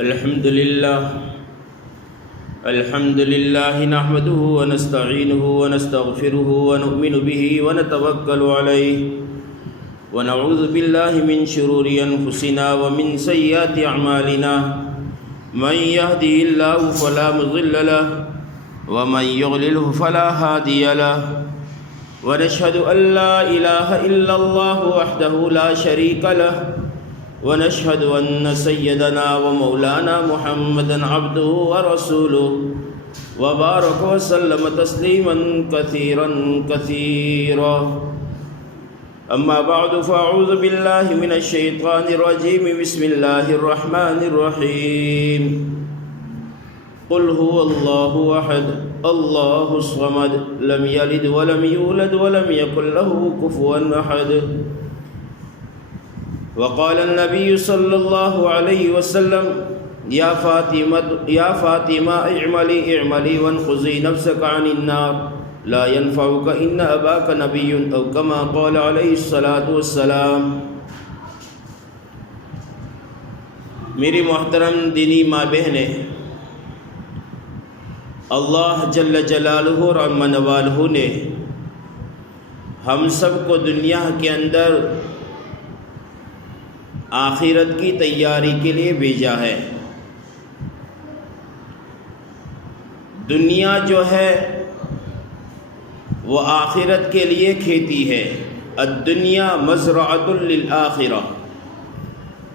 الحمد لله نحمده ونستعينه ونستغفره ونؤمن به ونتوكل عليه ونعوذ بالله من شرور أنفسنا ومن سيئات أعمالنا من يهده الله فلا مضل له ومن يضلله فلا هادي له ونشهد أن لا إله إلا الله وحده لا شريك له ونشهد أن سيدنا ومولانا محمدا عبده ورسوله وبارك وسلم تسليما كثيرا كثيرا أما بعد فأعوذ بالله من الشيطان الرجيم بسم الله الرحمن الرحيم قل هو الله أحد الله الصمد لم يلد ولم يولد ولم يكن له كفوا أحد وقال النبي صلى الله عليه وسلم يا فاطمة اعملي وانقذي نفسك عن النار لا ينفعك إن أباك نبي أو كما قال عليه الصلاة والسلام۔ میری محترم دینی ماں بہنیں، اللہ جل جلالہ اور عظم والہ نے ہم سب کو دنیا کے اندر آخرت کی تیاری کے لیے بھیجا ہے۔ دنیا جو ہے وہ آخرت کے لیے کھیتی ہے، الدنیا مزرعۃ للآخرہ،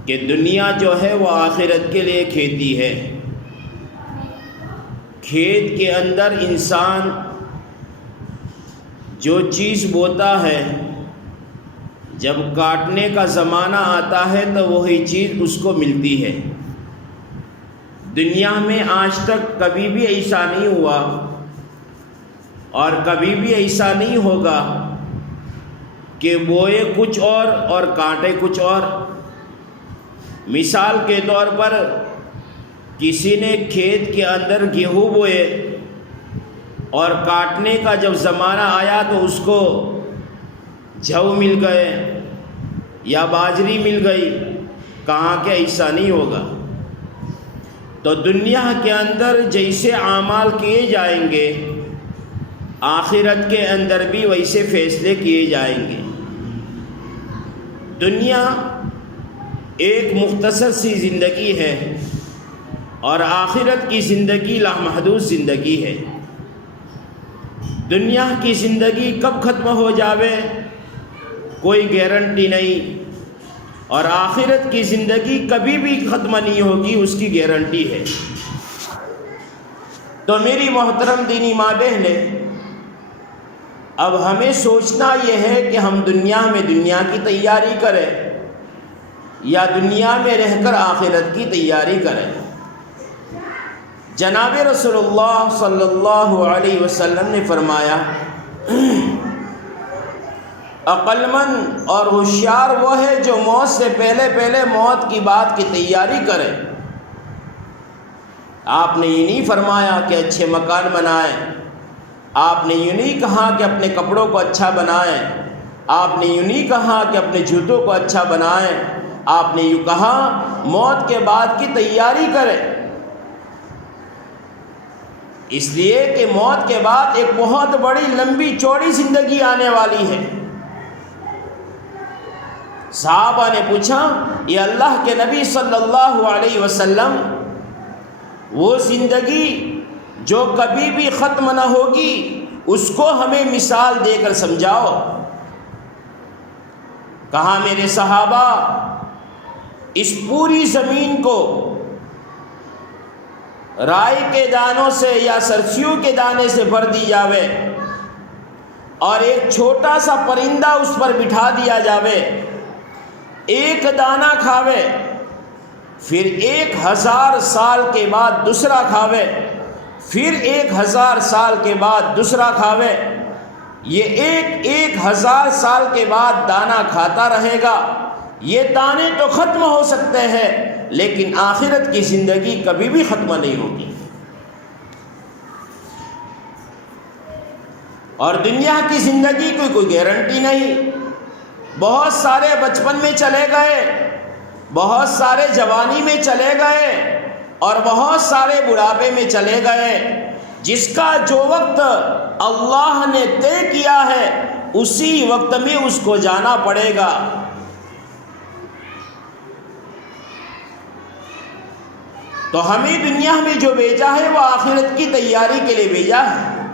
کہ دنیا جو ہے وہ آخرت کے لیے کھیتی ہے۔ کھیت کے اندر انسان جو چیز بوتا ہے، جب کاٹنے کا زمانہ آتا ہے تو وہی چیز اس کو ملتی ہے۔ دنیا میں آج تک کبھی بھی ایسا نہیں ہوا اور کبھی بھی ایسا نہیں ہوگا کہ بوئے کچھ اور کاٹے کچھ اور۔ مثال کے طور پر کسی نے کھیت کے اندر گیہوں بوئے اور کاٹنے کا جب زمانہ آیا تو اس کو جھو مل گئے یا باجری مل گئی، کہاں کہ ایسا نہیں ہوگا۔ تو دنیا کے اندر جیسے اعمال کیے جائیں گے، آخرت کے اندر بھی ویسے فیصلے کیے جائیں گے۔ دنیا ایک مختصر سی زندگی ہے اور آخرت کی زندگی لامحدود زندگی ہے۔ دنیا کی زندگی کب ختم ہو جاوے کوئی گارنٹی نہیں، اور آخرت کی زندگی کبھی بھی ختم نہیں ہوگی، اس کی گارنٹی ہے۔ تو میری محترم دینی ماں بہنیں، اب ہمیں سوچنا یہ ہے کہ ہم دنیا میں دنیا کی تیاری کریں یا دنیا میں رہ کر آخرت کی تیاری کریں۔ جناب رسول اللہ صلی اللہ علیہ وسلم نے فرمایا، عقل مند اور ہوشیار وہ ہے جو موت سے پہلے موت کی بات کی تیاری کرے۔ آپ نے یہ نہیں فرمایا کہ اچھے مکان بنائیں، آپ نے یہ نہیں کہا کہ اپنے کپڑوں کو اچھا بنائیں، آپ نے یہ نہیں کہا کہ اپنے جوتوں کو اچھا بنائیں، آپ نے یہ کہا موت کے بعد کی تیاری کریں۔ اس لیے کہ موت کے بعد ایک بہت بڑی لمبی چوڑی زندگی آنے والی ہے۔ صحابہ نے پوچھا، یہ اللہ کے نبی صلی اللہ علیہ وسلم، وہ زندگی جو کبھی بھی ختم نہ ہوگی اس کو ہمیں مثال دے کر سمجھاؤ۔ کہا، میرے صحابہ، اس پوری زمین کو رائی کے دانوں سے یا سرسیوں کے دانے سے بھر دی جاوے اور ایک چھوٹا سا پرندہ اس پر بٹھا دیا جاوے، ایک دانہ کھاوے، پھر 1000 سال کے بعد دوسرا کھاوے، پھر 1000 سال کے بعد دوسرا کھاوے، یہ 1000 سال کے بعد دانہ کھاتا رہے گا۔ یہ دانے تو ختم ہو سکتے ہیں لیکن آخرت کی زندگی کبھی بھی ختم نہیں ہوگی۔ اور دنیا کی زندگی کی کوئی گارنٹی نہیں۔ بہت سارے بچپن میں چلے گئے، بہت سارے جوانی میں چلے گئے اور بہت سارے بڑھاپے میں چلے گئے۔ جس کا جو وقت اللہ نے طے کیا ہے اسی وقت میں اس کو جانا پڑے گا۔ تو ہمیں دنیا میں جو بھیجا ہے وہ آخرت کی تیاری کے لیے بھیجا ہے۔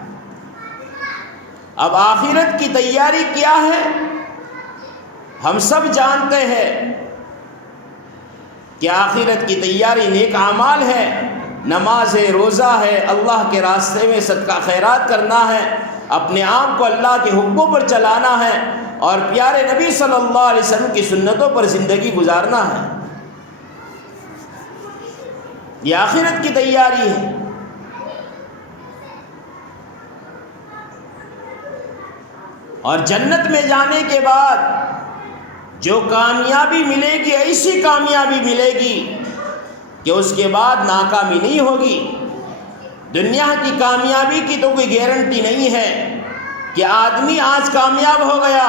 اب آخرت کی تیاری کیا ہے ہم سب جانتے ہیں کہ آخرت کی تیاری نیک اعمال ہے، نماز ہے، روزہ ہے، اللہ کے راستے میں صدقہ خیرات کرنا ہے، اپنے آپ کو اللہ کے حکموں پر چلانا ہے اور پیارے نبی صلی اللہ علیہ وسلم کی سنتوں پر زندگی گزارنا ہے۔ یہ آخرت کی تیاری ہے۔ اور جنت میں جانے کے بعد جو کامیابی ملے گی، ایسی کامیابی ملے گی کہ اس کے بعد ناکامی نہیں ہوگی۔ دنیا کی کامیابی کی تو کوئی گارنٹی نہیں ہے کہ آدمی آج کامیاب ہو گیا،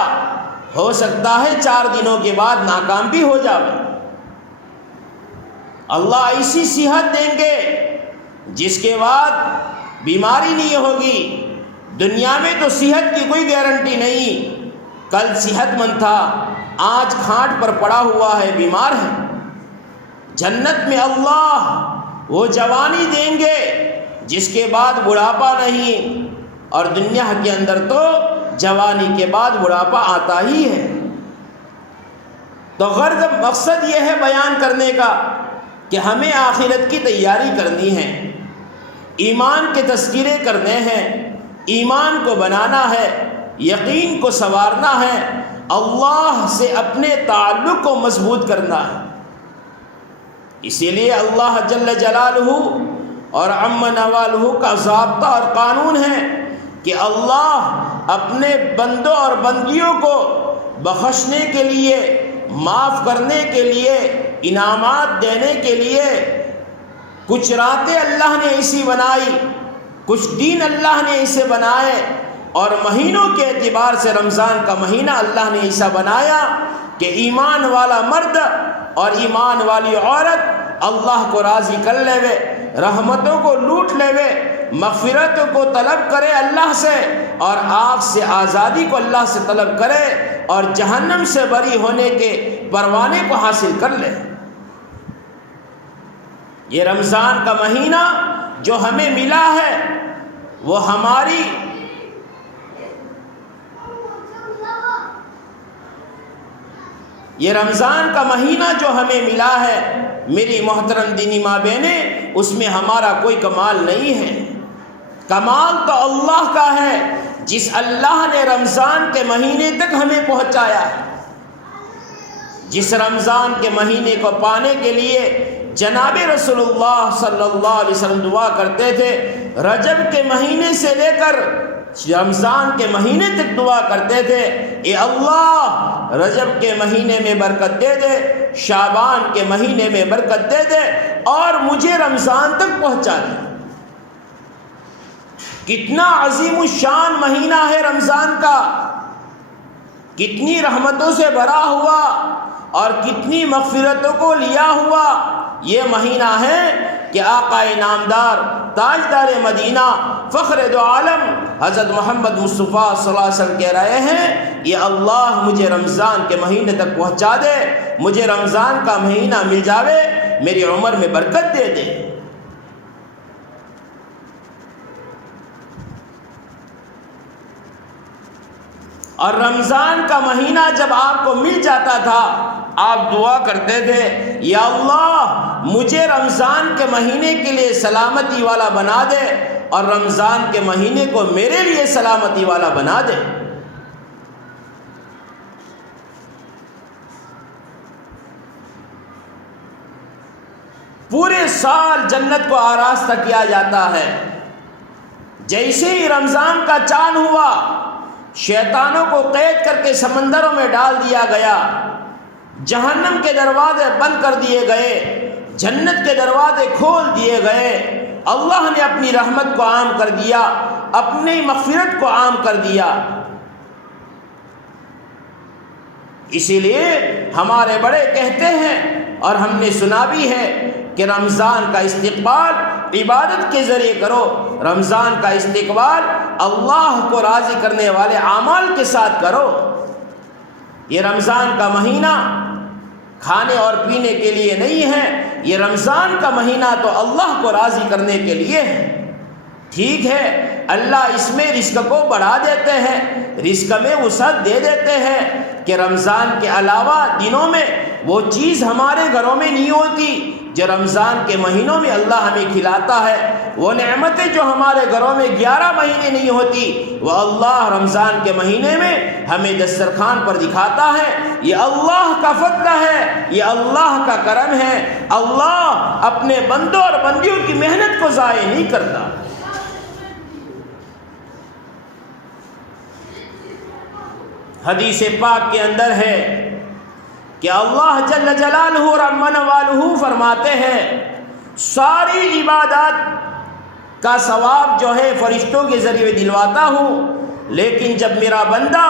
ہو سکتا ہے 4 دنوں کے بعد ناکام بھی ہو جائے۔ اللہ ایسی صحت دیں گے جس کے بعد بیماری نہیں ہوگی۔ دنیا میں تو صحت کی کوئی گارنٹی نہیں، کل صحت مند تھا، آج کھاٹ پر پڑا ہوا ہے، بیمار ہے۔ جنت میں اللہ وہ جوانی دیں گے جس کے بعد بڑھاپا نہیں، اور دنیا کے اندر تو جوانی کے بعد بڑھاپا آتا ہی ہے۔ تو غرض مقصد یہ ہے بیان کرنے کا کہ ہمیں آخرت کی تیاری کرنی ہے، ایمان کے تذکرے کرنے ہیں، ایمان کو بنانا ہے، یقین کو سنوارنا ہے، اللہ سے اپنے تعلق کو مضبوط کرنا ہے۔ اسی لیے اللہ جل جلالہ اور عم نوالہ کا ضابطہ اور قانون ہے کہ اللہ اپنے بندوں اور بندیوں کو بخشنے کے لیے، معاف کرنے کے لیے، انعامات دینے کے لیے کچھ راتیں اللہ نے ایسی بنائی، کچھ دن اللہ نے ایسے بنائے، اور مہینوں کے اعتبار سے رمضان کا مہینہ اللہ نے ایسا بنایا کہ ایمان والا مرد اور ایمان والی عورت اللہ کو راضی کر لے، رحمتوں کو لوٹ لے، مغفرت کو طلب کرے اللہ سے، اور آگ سے آزادی کو اللہ سے طلب کرے، اور جہنم سے بری ہونے کے پروانے کو حاصل کر لے۔ یہ رمضان کا مہینہ جو ہمیں ملا ہے وہ ہماری یہ رمضان کا مہینہ جو ہمیں ملا ہے میری محترم دینی ماں بہنیں، اس میں ہمارا کوئی کمال نہیں ہے۔ کمال تو اللہ کا ہے جس اللہ نے رمضان کے مہینے تک ہمیں پہنچایا ہے۔ جس رمضان کے مہینے کو پانے کے لیے جناب رسول اللہ صلی اللہ علیہ وسلم دعا کرتے تھے، رجب کے مہینے سے لے کر رمضان کے مہینے تک دعا کرتے تھے، اے اللہ رجب کے مہینے میں برکت دے دے، شعبان کے مہینے میں برکت دے دے، اور مجھے رمضان تک پہنچا دے۔ کتنا عظیم الشان مہینہ ہے رمضان کا، کتنی رحمتوں سے بھرا ہوا اور کتنی مغفرتوں کو لیا ہوا یہ مہینہ ہے کہ آقا نامدار تاجدار مدینہ فخر دو عالم حضرت محمد مصطفیٰ صلی اللہ علیہ وسلم کہہ رہے ہیں، یہ اللہ مجھے رمضان کے مہینے تک پہنچا دے، مجھے رمضان کا مہینہ مل جاوے، میری عمر میں برکت دے دے۔ اور رمضان کا مہینہ جب آپ کو مل جاتا تھا آپ دعا کرتے تھے، یا اللہ مجھے رمضان کے مہینے کے لیے سلامتی والا بنا دے اور رمضان کے مہینے کو میرے لیے سلامتی والا بنا دے۔ پورے سال جنت کو آراستہ کیا جاتا ہے، جیسے ہی رمضان کا چاند ہوا شیطانوں کو قید کر کے سمندروں میں ڈال دیا گیا، جہنم کے دروازے بند کر دیے گئے، جنت کے دروازے کھول دیے گئے، اللہ نے اپنی رحمت کو عام کر دیا، اپنی مغفرت کو عام کر دیا۔ اسی لیے ہمارے بڑے کہتے ہیں اور ہم نے سنا بھی ہے کہ رمضان کا استقبال عبادت کے ذریعے کرو، رمضان کا استقبال اللہ کو راضی کرنے والے اعمال کے ساتھ کرو۔ یہ رمضان کا مہینہ کھانے اور پینے کے لیے نہیں ہے، یہ رمضان کا مہینہ تو اللہ کو راضی کرنے کے لیے ہے۔ ٹھیک ہے، اللہ اس میں رزق کو بڑھا دیتے ہیں، رزق میں وسعت دے دیتے ہیں کہ رمضان کے علاوہ دنوں میں وہ چیز ہمارے گھروں میں نہیں ہوتی جو رمضان کے مہینوں میں اللہ ہمیں کھلاتا ہے۔ وہ نعمتیں جو ہمارے گھروں میں 11 مہینے نہیں ہوتی، وہ اللہ رمضان کے مہینے میں ہمیں دسترخوان پر دکھاتا ہے۔ یہ اللہ کا فضل ہے، یہ اللہ کا کرم ہے۔ اللہ اپنے بندوں اور بندیوں کی محنت کو ضائع نہیں کرتا۔ حدیث پاک کے اندر ہے کہ اللہ جل جلالہ رحمن والہ فرماتے ہیں ساری عبادات کا ثواب جو ہے فرشتوں کے ذریعے دلواتا ہوں، لیکن جب میرا بندہ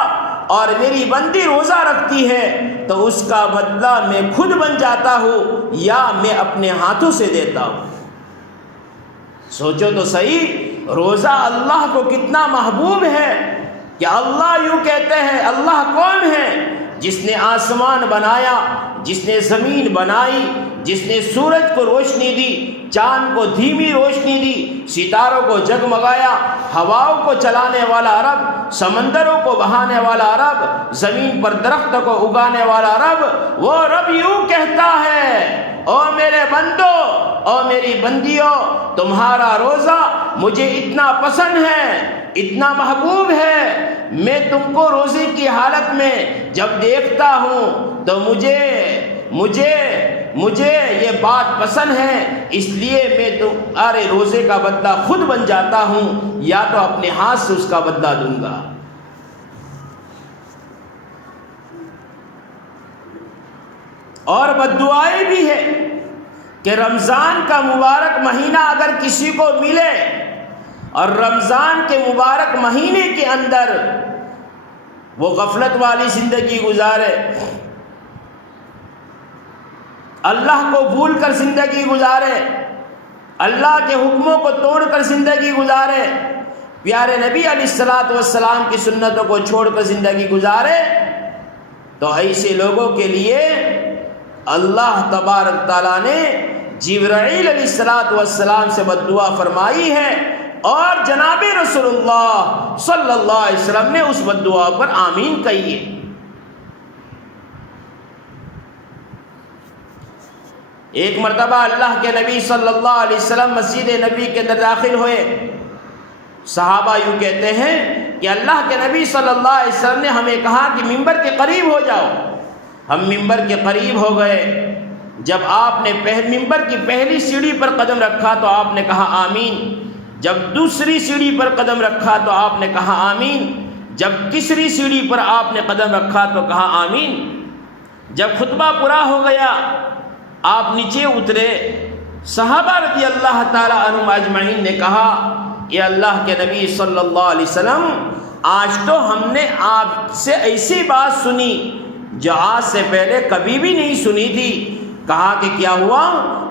اور میری بندی روزہ رکھتی ہے تو اس کا بدلہ میں خود بن جاتا ہوں یا میں اپنے ہاتھوں سے دیتا ہوں۔ سوچو تو صحیح، روزہ اللہ کو کتنا محبوب ہے کہ اللہ یوں کہتے ہیں، اللہ کون ہے؟ جس نے آسمان بنایا، جس نے زمین بنائی، جس نے سورج کو روشنی دی، چاند کو دھیمی روشنی دی، ستاروں کو جگمگایا، ہواؤں کو چلانے والا رب، سمندروں کو بہانے والا رب، زمین پر درخت کو اگانے والا رب، وہ رب یوں کہتا ہے، او میرے بندو، او میری بندیوں، تمہارا روزہ مجھے اتنا پسند ہے، اتنا محبوب ہے، میں تم کو روزے کی حالت میں جب دیکھتا ہوں تو مجھے یہ بات پسند ہے، اس لیے میں تمہارے روزے کا بدلہ خود بن جاتا ہوں یا تو اپنے ہاتھ سے اس کا بدلہ دوں گا۔ اور بددعائیں بھی ہے کہ رمضان کا مبارک مہینہ اگر کسی کو ملے اور رمضان کے مبارک مہینے کے اندر وہ غفلت والی زندگی گزارے، اللہ کو بھول کر زندگی گزارے، اللہ کے حکموں کو توڑ کر زندگی گزارے، پیارے نبی علیہ الصلوۃ والسلام کی سنتوں کو چھوڑ کر زندگی گزارے، تو ایسے لوگوں کے لیے اللہ تبارک تعالیٰ نے جبرائیل علیہ الصلوۃ والسلام سے بددعا فرمائی ہے، اور جناب رسول اللہ صلی اللہ علیہ وسلم نے اس بددعا پر آمین کہی ہے۔ ایک مرتبہ اللہ کے نبی صلی اللہ علیہ وسلم مسجد نبی کے اندر داخل ہوئے، صحابہ یوں کہتے ہیں کہ اللہ کے نبی صلی اللہ علیہ وسلم نے ہمیں کہا کہ ممبر کے قریب ہو جاؤ۔ ہم ممبر کے قریب ہو گئے، جب آپ نے ممبر کی پہلی سیڑھی پر قدم رکھا تو آپ نے کہا آمین، جب دوسری سیڑھی پر قدم رکھا تو آپ نے کہا آمین، جب تیسری سیڑھی پر آپ نے قدم رکھا تو کہا آمین۔ جب خطبہ پورا ہو گیا آپ نیچے اترے، صحابہ رضی اللہ تعالی عنہم اجمعین نے کہا کہ اللہ کے نبی صلی اللہ علیہ وسلم، آج تو ہم نے آپ سے ایسی بات سنی جو آج سے پہلے کبھی بھی نہیں سنی تھی۔ کہا کہ کیا ہوا؟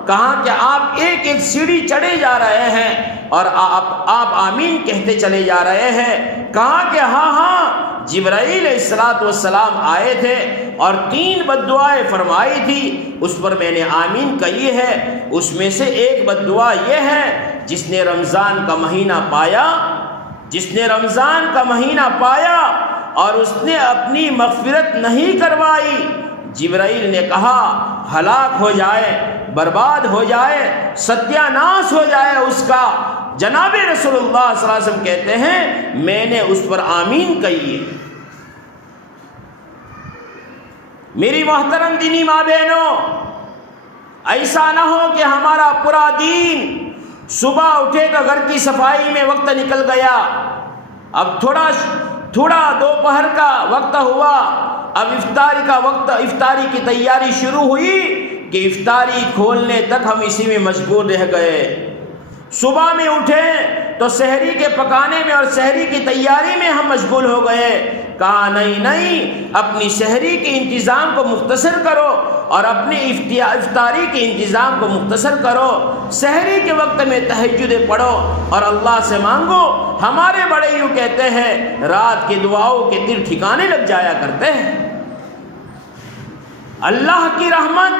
کہا کہ آپ ایک ایک سیڑھی چڑھے جا رہے ہیں اور آپ آمین کہتے چلے جا رہے ہیں۔ کہا کہ ہاں جبرائیل علیہ الصلوۃ والسلام آئے تھے اور 3 بددعائیں فرمائی تھی، اس پر میں نے آمین کہی ہے۔ اس میں سے ایک بددعا یہ ہے، جس نے رمضان کا مہینہ پایا، جس نے رمضان کا مہینہ پایا اور اس نے اپنی مغفرت نہیں کروائی، جبرائیل نے کہا ہلاک ہو جائے، برباد ہو جائے، ستیہ ناش ہو جائے اس کا۔ جناب رسول اللہ صلی اللہ علیہ وسلم کہتے ہیں میں نے اس پر آمین کہی ہے۔ میری محترم دینی ماں بہنوں، ایسا نہ ہو کہ ہمارا پورا دین صبح اٹھے تو گھر کی صفائی میں وقت نکل گیا، اب تھوڑا دوپہر کا وقت ہوا، اب افطاری کا وقت، افطاری کی تیاری شروع ہوئی کہ افطاری کھولنے تک ہم اسی میں مشغول رہ گئے۔ صبح میں اٹھے تو سحری کے پکانے میں اور سحری کی تیاری میں ہم مشغول ہو گئے، کہا نہیں، اپنی سحری کے انتظام کو مختصر کرو اور اپنی افطاری کے انتظام کو مختصر کرو، سحری کے وقت میں تہجد پڑھو اور اللہ سے مانگو۔ ہمارے بڑے یوں کہتے ہیں، رات کی دعاؤں کے تیر ٹھکانے لگ جایا کرتے ہیں۔ اللہ کی رحمت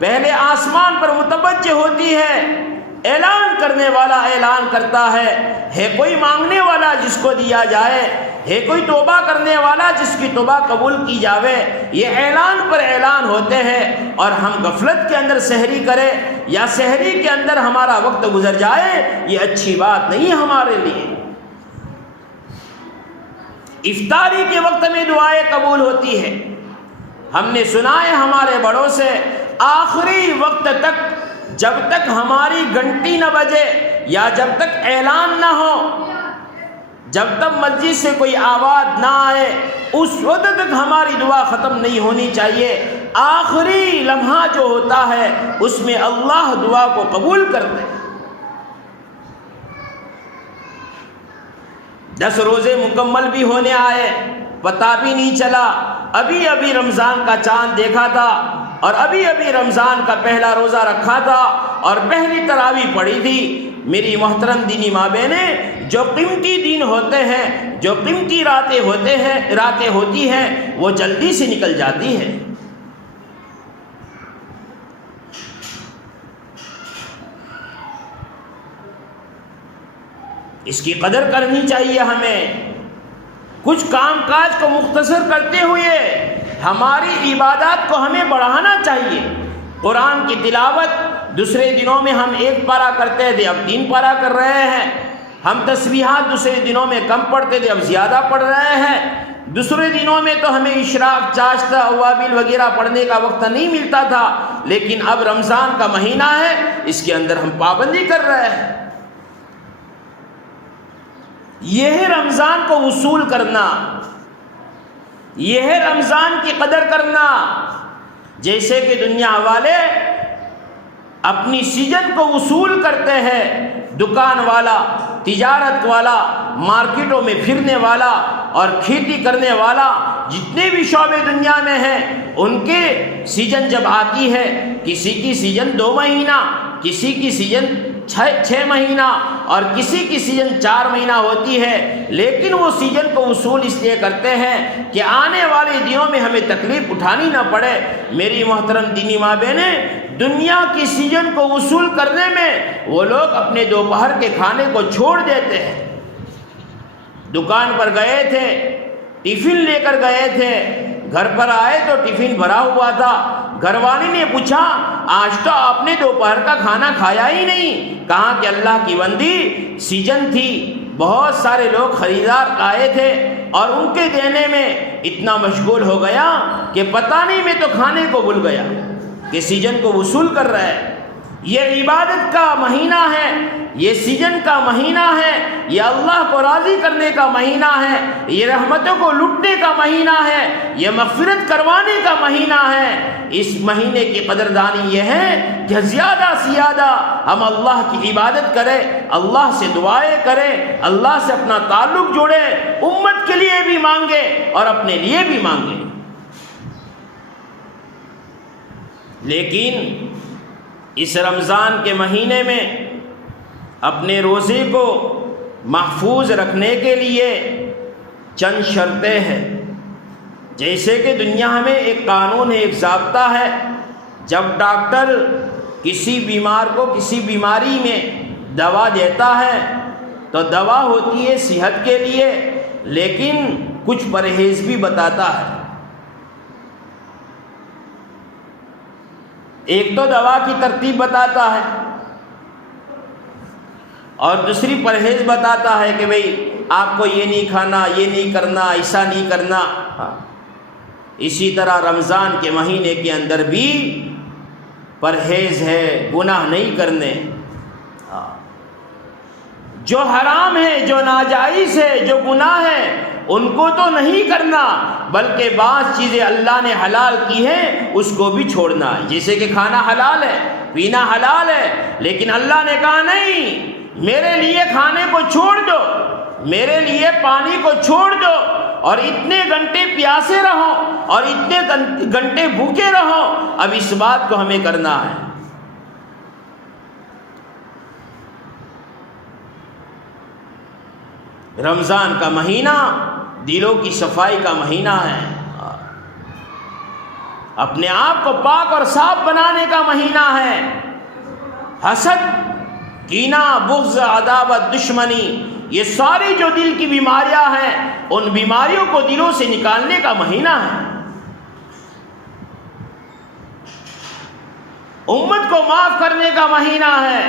پہلے آسمان پر متوجہ ہوتی ہے، اعلان کرنے والا اعلان کرتا ہے کوئی مانگنے والا جس کو دیا جائے، ہے کوئی توبہ کرنے والا جس کی توبہ قبول کی جاوے۔ یہ اعلان پر اعلان ہوتے ہیں، اور ہم غفلت کے اندر سحری کرے یا سحری کے اندر ہمارا وقت گزر جائے، یہ اچھی بات نہیں ہمارے لیے۔ افطاری کے وقت میں دعائیں قبول ہوتی ہے۔ ہم نے سنا ہے ہمارے بڑوں سے، آخری وقت تک جب تک ہماری گھنٹی نہ بجے یا جب تک اعلان نہ ہو، جب تک مسجد سے کوئی آواز نہ آئے، اس وقت تک ہماری دعا ختم نہیں ہونی چاہیے۔ آخری لمحہ جو ہوتا ہے اس میں اللہ دعا کو قبول کرتے ہیں۔ 10 روزے مکمل بھی ہونے آئے، پتہ بھی نہیں چلا، ابھی ابھی رمضان کا چاند دیکھا تھا اور ابھی ابھی رمضان کا پہلا روزہ رکھا تھا اور پہلی تراویح پڑھی تھی۔ میری محترم دینی ماں بہنیں، جو قیمتی دن ہوتے ہیں، جو قیمتی راتیں ہوتی ہیں، وہ جلدی سے نکل جاتی ہیں۔ اس کی قدر کرنی چاہیے ہمیں۔ کچھ کام کاج کو مختصر کرتے ہوئے ہماری عبادات کو ہمیں بڑھانا چاہیے۔ قرآن کی تلاوت دوسرے دنوں میں ہم 1 پارہ کرتے تھے، اب 3 پارہ کر رہے ہیں۔ ہم تسبیحات دوسرے دنوں میں کم پڑھتے تھے، اب زیادہ پڑھ رہے ہیں۔ دوسرے دنوں میں تو ہمیں اشراق، چاشتہ، اوابل وغیرہ پڑھنے کا وقت نہیں ملتا تھا، لیکن اب رمضان کا مہینہ ہے، اس کے اندر ہم پابندی کر رہے ہیں۔ یہ ہے رمضان کو وصول کرنا، یہ ہے رمضان کی قدر کرنا۔ جیسے کہ دنیا والے اپنی سیزن کو وصول کرتے ہیں، دکان والا، تجارت والا، مارکیٹوں میں پھرنے والا اور کھیتی کرنے والا، جتنے بھی شعبے دنیا میں ہیں، ان کے سیزن جب آتی ہے، کسی کی سیزن 2 مہینہ، کسی کی سیزن 6 مہینہ اور کسی کی سیزن 4 مہینہ ہوتی ہے، لیکن وہ سیزن کو وصول اس لیے کرتے ہیں کہ آنے والے دنوں میں ہمیں تکلیف اٹھانی نہ پڑے۔ میری محترم دینی ماں بہنیں، دنیا کی سیزن کو وصول کرنے میں وہ لوگ اپنے دوپہر کے کھانے کو چھوڑ دیتے ہیں۔ دکان پر گئے تھے، ٹفن لے کر گئے تھے، گھر پر آئے تو ٹفن بھرا ہوا تھا۔ گھر والی نے پوچھا، آج تو آپ نے دوپہر کا کھانا کھایا ہی نہیں۔ کہا کہ اللہ کی بندی، سیزن تھی، بہت سارے لوگ خریدار آئے تھے اور ان کے دینے میں اتنا مشغول ہو گیا کہ پتہ نہیں میں تو کھانے کو بھول گیا کہ سیزن کو وصول کر رہا ہے۔ یہ عبادت کا مہینہ ہے، یہ سیزن کا مہینہ ہے، یہ اللہ کو راضی کرنے کا مہینہ ہے، یہ رحمتوں کو لٹنے کا مہینہ ہے، یہ مغفرت کروانے کا مہینہ ہے۔ اس مہینے کی قدردانی یہ ہے کہ زیادہ سے زیادہ ہم اللہ کی عبادت کریں، اللہ سے دعائیں کریں، اللہ سے اپنا تعلق جوڑیں، امت کے لیے بھی مانگیں اور اپنے لیے بھی مانگیں۔ لیکن اس رمضان کے مہینے میں اپنے روزے کو محفوظ رکھنے کے لیے چند شرطیں ہیں۔ جیسے کہ دنیا میں ایک قانون ہے، ایک ضابطہ ہے، جب ڈاکٹر کسی بیمار کو کسی بیماری میں دوا دیتا ہے تو دوا ہوتی ہے صحت کے لیے، لیکن کچھ پرہیز بھی بتاتا ہے۔ ایک تو دوا کی ترتیب بتاتا ہے اور دوسری پرہیز بتاتا ہے کہ بھئی آپ کو یہ نہیں کھانا، یہ نہیں کرنا، ایسا نہیں کرنا۔ اسی طرح رمضان کے مہینے کے اندر بھی پرہیز ہے، گناہ نہیں کرنے۔ جو حرام ہے، جو ناجائز ہے، جو گناہ ہے، ان کو تو نہیں کرنا، بلکہ بعض چیزیں اللہ نے حلال کی ہیں اس کو بھی چھوڑنا ہے۔ جیسے کہ کھانا حلال ہے، پینا حلال ہے، لیکن اللہ نے کہا نہیں، میرے لیے کھانے کو چھوڑ دو، میرے لیے پانی کو چھوڑ دو، اور اتنے گھنٹے پیاسے رہو اور اتنے گھنٹے بھوکے رہو، اب اس بات کو ہمیں کرنا ہے۔ رمضان کا مہینہ دلوں کی صفائی کا مہینہ ہے، اپنے آپ کو پاک اور صاف بنانے کا مہینہ ہے۔ حسد، کینہ، بغض، عداوت، دشمنی، یہ ساری جو دل کی بیماریاں ہیں، ان بیماریوں کو دلوں سے نکالنے کا مہینہ ہے۔ امت کو معاف کرنے کا مہینہ ہے۔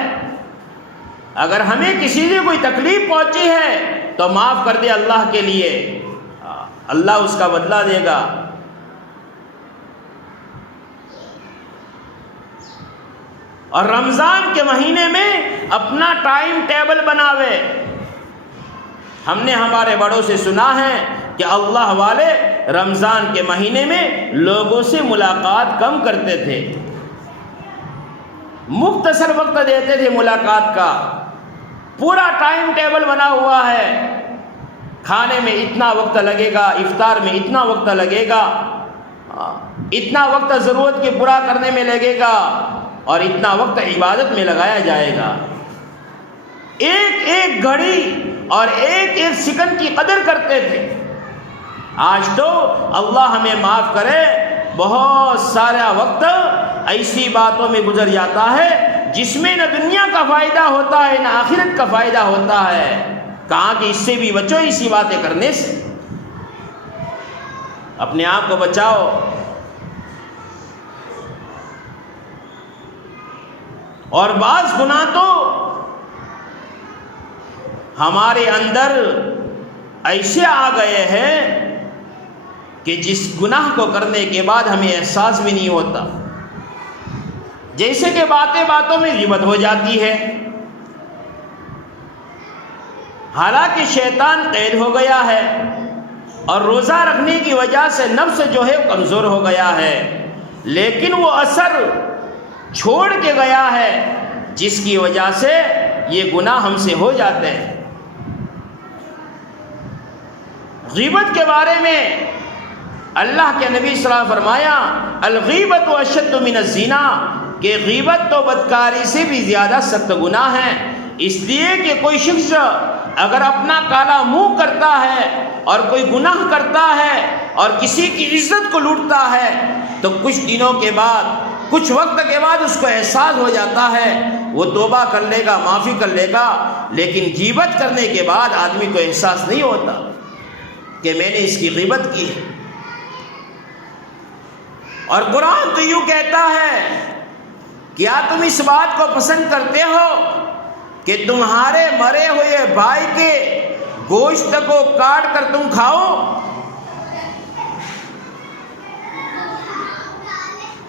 اگر ہمیں کسی سے کوئی تکلیف پہنچی ہے تو معاف کر دے اللہ کے لیے، اللہ اس کا بدلہ دے گا۔ اور رمضان کے مہینے میں اپنا ٹائم ٹیبل بناوے۔ ہم نے ہمارے بڑوں سے سنا ہے کہ اللہ والے رمضان کے مہینے میں لوگوں سے ملاقات کم کرتے تھے، مختصر وقت دیتے تھے ملاقات کا۔ پورا ٹائم ٹیبل بنا ہوا ہے، کھانے میں اتنا وقت لگے گا، افطار میں اتنا وقت لگے گا، اتنا وقت ضرورت کے پورا کرنے میں لگے گا، اور اتنا وقت عبادت میں لگایا جائے گا۔ ایک ایک گھڑی اور ایک ایک سیکنڈ کی قدر کرتے تھے۔ آج تو اللہ ہمیں معاف کرے، بہت سارا وقت ایسی باتوں میں گزر جاتا ہے جس میں نہ دنیا کا فائدہ ہوتا ہے نہ آخرت کا فائدہ ہوتا ہے۔ کہاں کہ اس سے بھی بچو، اسی باتیں کرنے سے۔ اپنے آپ کو بچاؤ۔ اور بعض گناہ تو ہمارے اندر ایسے آ گئے ہیں کہ جس گناہ کو کرنے کے بعد ہمیں احساس بھی نہیں ہوتا، جیسے کہ باتیں باتوں میں غیبت ہو جاتی ہے، حالانکہ شیطان قید ہو گیا ہے اور روزہ رکھنے کی وجہ سے نفس جو ہے کمزور ہو گیا ہے، لیکن وہ اثر چھوڑ کے گیا ہے جس کی وجہ سے یہ گناہ ہم سے ہو جاتے ہیں۔ غیبت کے بارے میں اللہ کے نبی صلی اللہ علیہ وسلم فرمایا، الغیبت اشد من الزنا، کہ غیبت تو بدکاری سے بھی زیادہ سخت گناہ ہے۔ اس لیے کہ کوئی شخص اگر اپنا کالا منہ کرتا ہے اور کوئی گناہ کرتا ہے اور کسی کی عزت کو لوٹتا ہے تو کچھ دنوں کے بعد، کچھ وقت کے بعد اس کو احساس ہو جاتا ہے، وہ توبہ کر لے گا، معافی کر لے گا، لیکن غیبت کرنے کے بعد آدمی کو احساس نہیں ہوتا کہ میں نے اس کی غیبت کی۔ اور قرآن تو یوں کہتا ہے، کیا تم اس بات کو پسند کرتے ہو کہ تمہارے مرے ہوئے بھائی کے گوشت کو کاٹ کر تم کھاؤ؟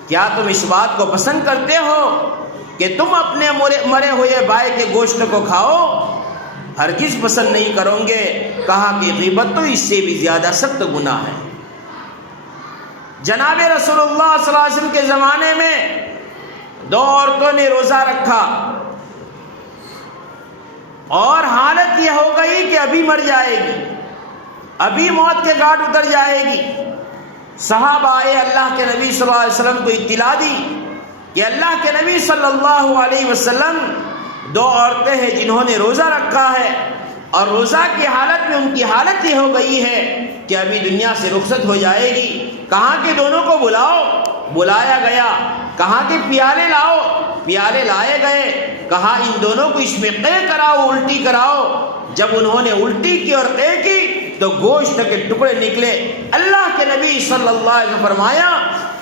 کیا تم اس بات کو پسند کرتے ہو کہ تم اپنے مرے ہوئے بھائی کے گوشت کو کھاؤ؟ ہرگز پسند نہیں کرو گے۔ کہا کہ غیبت تو اس سے بھی زیادہ سخت گناہ ہے۔ جناب رسول اللہ صلی اللہ علیہ وسلم کے زمانے میں دو عورتوں نے روزہ رکھا اور حالت یہ ہو گئی کہ ابھی مر جائے گی، ابھی موت کے گھاٹ اتر جائے گی۔ صحابہ آئے، اللہ کے نبی صلی اللہ علیہ وسلم کو اطلاع دی کہ اللہ کے نبی صلی اللہ علیہ وسلم، دو عورتیں ہیں جنہوں نے روزہ رکھا ہے اور روزہ کی حالت میں ان کی حالت یہ ہو گئی ہے کہ ابھی دنیا سے رخصت ہو جائے گی۔ کہاں کہ دونوں کو بلاؤ، بلایا گیا۔ کہاں کہ پیالے لاؤ، پیالے لائے گئے۔ کہا ان دونوں کو اس میں قے کراؤ، الٹی کراؤ۔ جب انہوں نے الٹی کی اور قے کی تو گوشت کے ٹکڑے نکلے۔ اللہ کے نبی صلی اللہ علیہ وسلم فرمایا،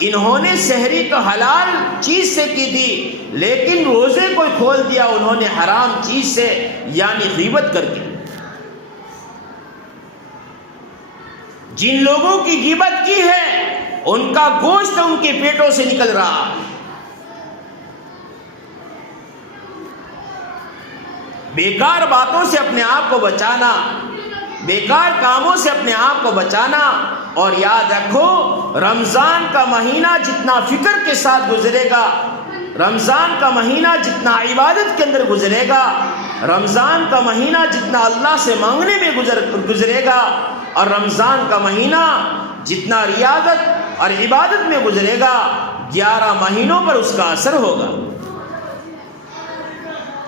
انہوں نے سحری تو حلال چیز سے کی تھی، لیکن روزے کو کھول دیا انہوں نے حرام چیز سے، یعنی غیبت کر کے۔ جن لوگوں کی غیبت کی ہے ان کا گوشت ان کے پیٹوں سے نکل رہا ہے۔ بیکار باتوں سے اپنے آپ کو بچانا، بیکار کاموں سے اپنے آپ کو بچانا۔ اور یاد رکھو، رمضان کا مہینہ جتنا فکر کے ساتھ گزرے گا، رمضان کا مہینہ جتنا عبادت کے اندر گزرے گا، رمضان کا مہینہ جتنا اللہ سے مانگنے میں گزرے گا، اور رمضان کا مہینہ جتنا ریاضت اور عبادت میں گزرے گا 11 مہینوں پر اس کا اثر ہوگا.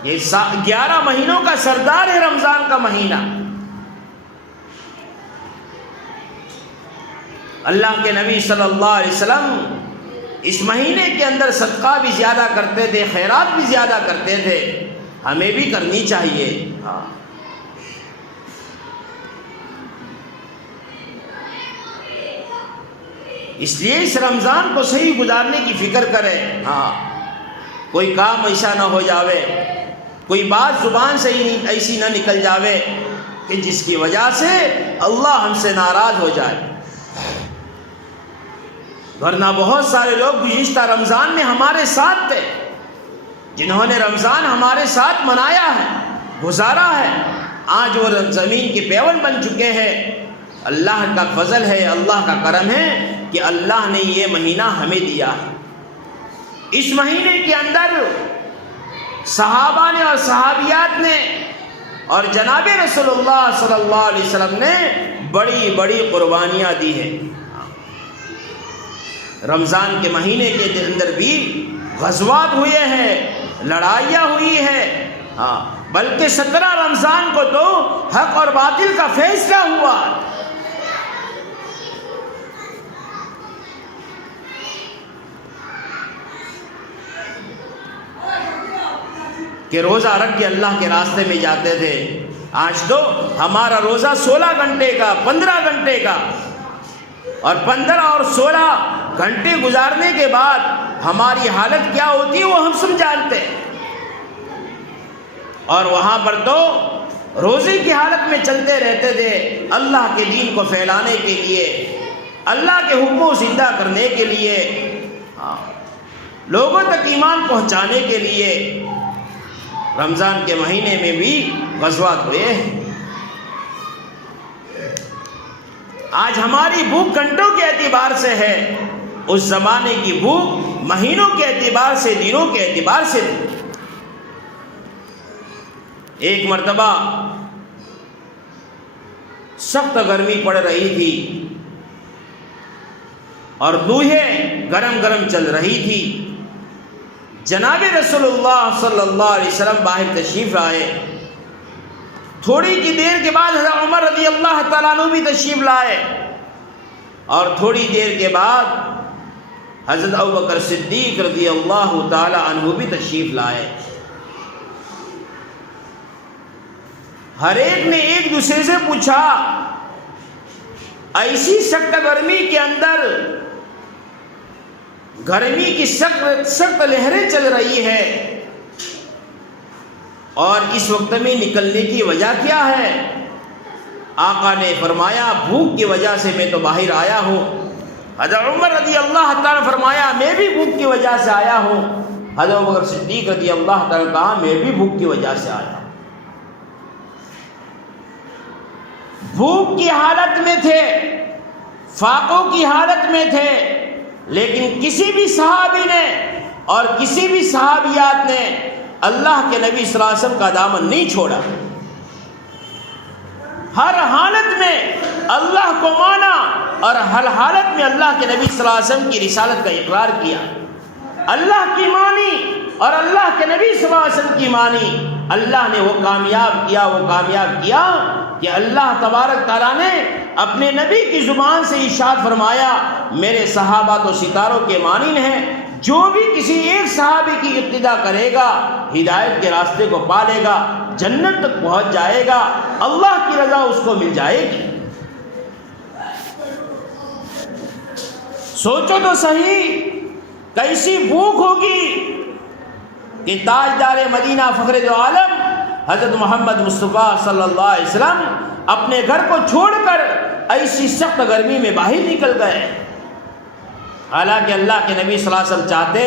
یہ 11 مہینوں کا سردار ہے رمضان کا مہینہ. اللہ کے نبی صلی اللہ علیہ وسلم اس مہینے کے اندر صدقہ بھی زیادہ کرتے تھے، خیرات بھی زیادہ کرتے تھے. ہمیں بھی کرنی چاہیے. ہاں اس لیے اس رمضان کو صحیح گزارنے کی فکر کرے. ہاں کوئی کام ایسا نہ ہو جاوے، کوئی بات زبان سے ایسی نہ نکل جاوے کہ جس کی وجہ سے اللہ ہم سے ناراض ہو جائے. ورنہ بہت سارے لوگ گزشتہ رمضان میں ہمارے ساتھ تھے، جنہوں نے رمضان ہمارے ساتھ منایا ہے، گزارا ہے. آج وہ زمین کے پیون بن چکے ہیں. اللہ کا فضل ہے، اللہ کا کرم ہے کہ اللہ نے یہ مہینہ ہمیں دیا ہے. اس مہینے کے اندر صحابہ نے اور صحابیات نے اور جناب رسول اللہ صلی اللہ علیہ وسلم نے بڑی بڑی قربانیاں دی ہیں. رمضان کے مہینے کے اندر بھی غزوات ہوئے ہیں، لڑائیاں ہوئی ہیں. ہاں بلکہ 17 رمضان کو تو حق اور باطل کا فیصلہ ہوا. کہ روزہ رکھ کے اللہ کے راستے میں جاتے تھے. آج تو ہمارا روزہ 16 گھنٹے کا، 15 گھنٹے کا، اور 15 اور 16 گھنٹے گزارنے کے بعد ہماری حالت کیا ہوتی ہے وہ ہم سب جانتے ہیں. اور وہاں پر تو روزے کی حالت میں چلتے رہتے تھے اللہ کے دین کو پھیلانے کے لیے، اللہ کے حکم کو زندہ کرنے کے لیے، لوگوں تک ایمان پہنچانے کے لیے. رمضان کے مہینے میں بھی غزوات ہوئے ہیں. آج ہماری بھوک گھنٹوں کے اعتبار سے ہے، اس زمانے کی بھوک مہینوں کے اعتبار سے، دنوں کے اعتبار سے تھی. ایک مرتبہ سخت گرمی پڑ رہی تھی اور لوہے گرم گرم چل رہی تھی. جناب رسول اللہ صلی اللہ علیہ وسلم باہر تشریف لائے. تھوڑی کی دیر کے بعد حضرت عمر رضی اللہ تعالیٰ عنہ بھی تشریف لائے، اور تھوڑی دیر کے بعد حضرت ابوبکر صدیق رضی اللہ تعالیٰ عنہ بھی تشریف لائے. ہر ایک نے ایک دوسرے سے پوچھا، ایسی سخت گرمی کے اندر، گرمی کی سخت لہریں چل رہی ہے، اور اس وقت میں نکلنے کی وجہ کیا ہے؟ آقا نے فرمایا بھوک کی وجہ سے میں تو باہر آیا ہوں. حضرت عمر رضی اللہ تعالیٰ فرمایا میں بھی بھوک کی وجہ سے آیا ہوں. حضرت ابوبکر صدیق رضی اللہ تعالیٰ کہا میں بھی بھوک کی وجہ سے آیا ہوں. بھوک کی حالت میں تھے، فاقوں کی حالت میں تھے، لیکن کسی بھی صحابی نے اور کسی بھی صحابیات نے اللہ کے نبی صلی اللہ علیہ وسلم کا دامن نہیں چھوڑا. ہر حالت میں اللہ کو مانا اور ہر حالت میں اللہ کے نبی صلی اللہ علیہ وسلم کی رسالت کا اقرار کیا. اللہ کی مانی اور اللہ کے نبی صلی اللہ علیہ وسلم کی مانی. اللہ نے وہ کامیاب کیا کہ اللہ تبارک تعالیٰ نے اپنے نبی کی زبان سے ارشاد فرمایا میرے صحابہ تو ستاروں کے مانند ہیں، جو بھی کسی ایک صحابی کی اقتدا کرے گا ہدایت کے راستے کو پا لے گا، جنت تک پہنچ جائے گا، اللہ کی رضا اس کو مل جائے گی. سوچو تو صحیح کیسی بھوک ہوگی کہ تاجدار مدینہ فخر دو عالم حضرت محمد مصطفیٰ صلی اللہ علیہ وسلم اپنے گھر کو چھوڑ کر ایسی سخت گرمی میں باہر نکل گئے. حالانکہ اللہ کے نبی صلی اللہ علیہ وسلم چاہتے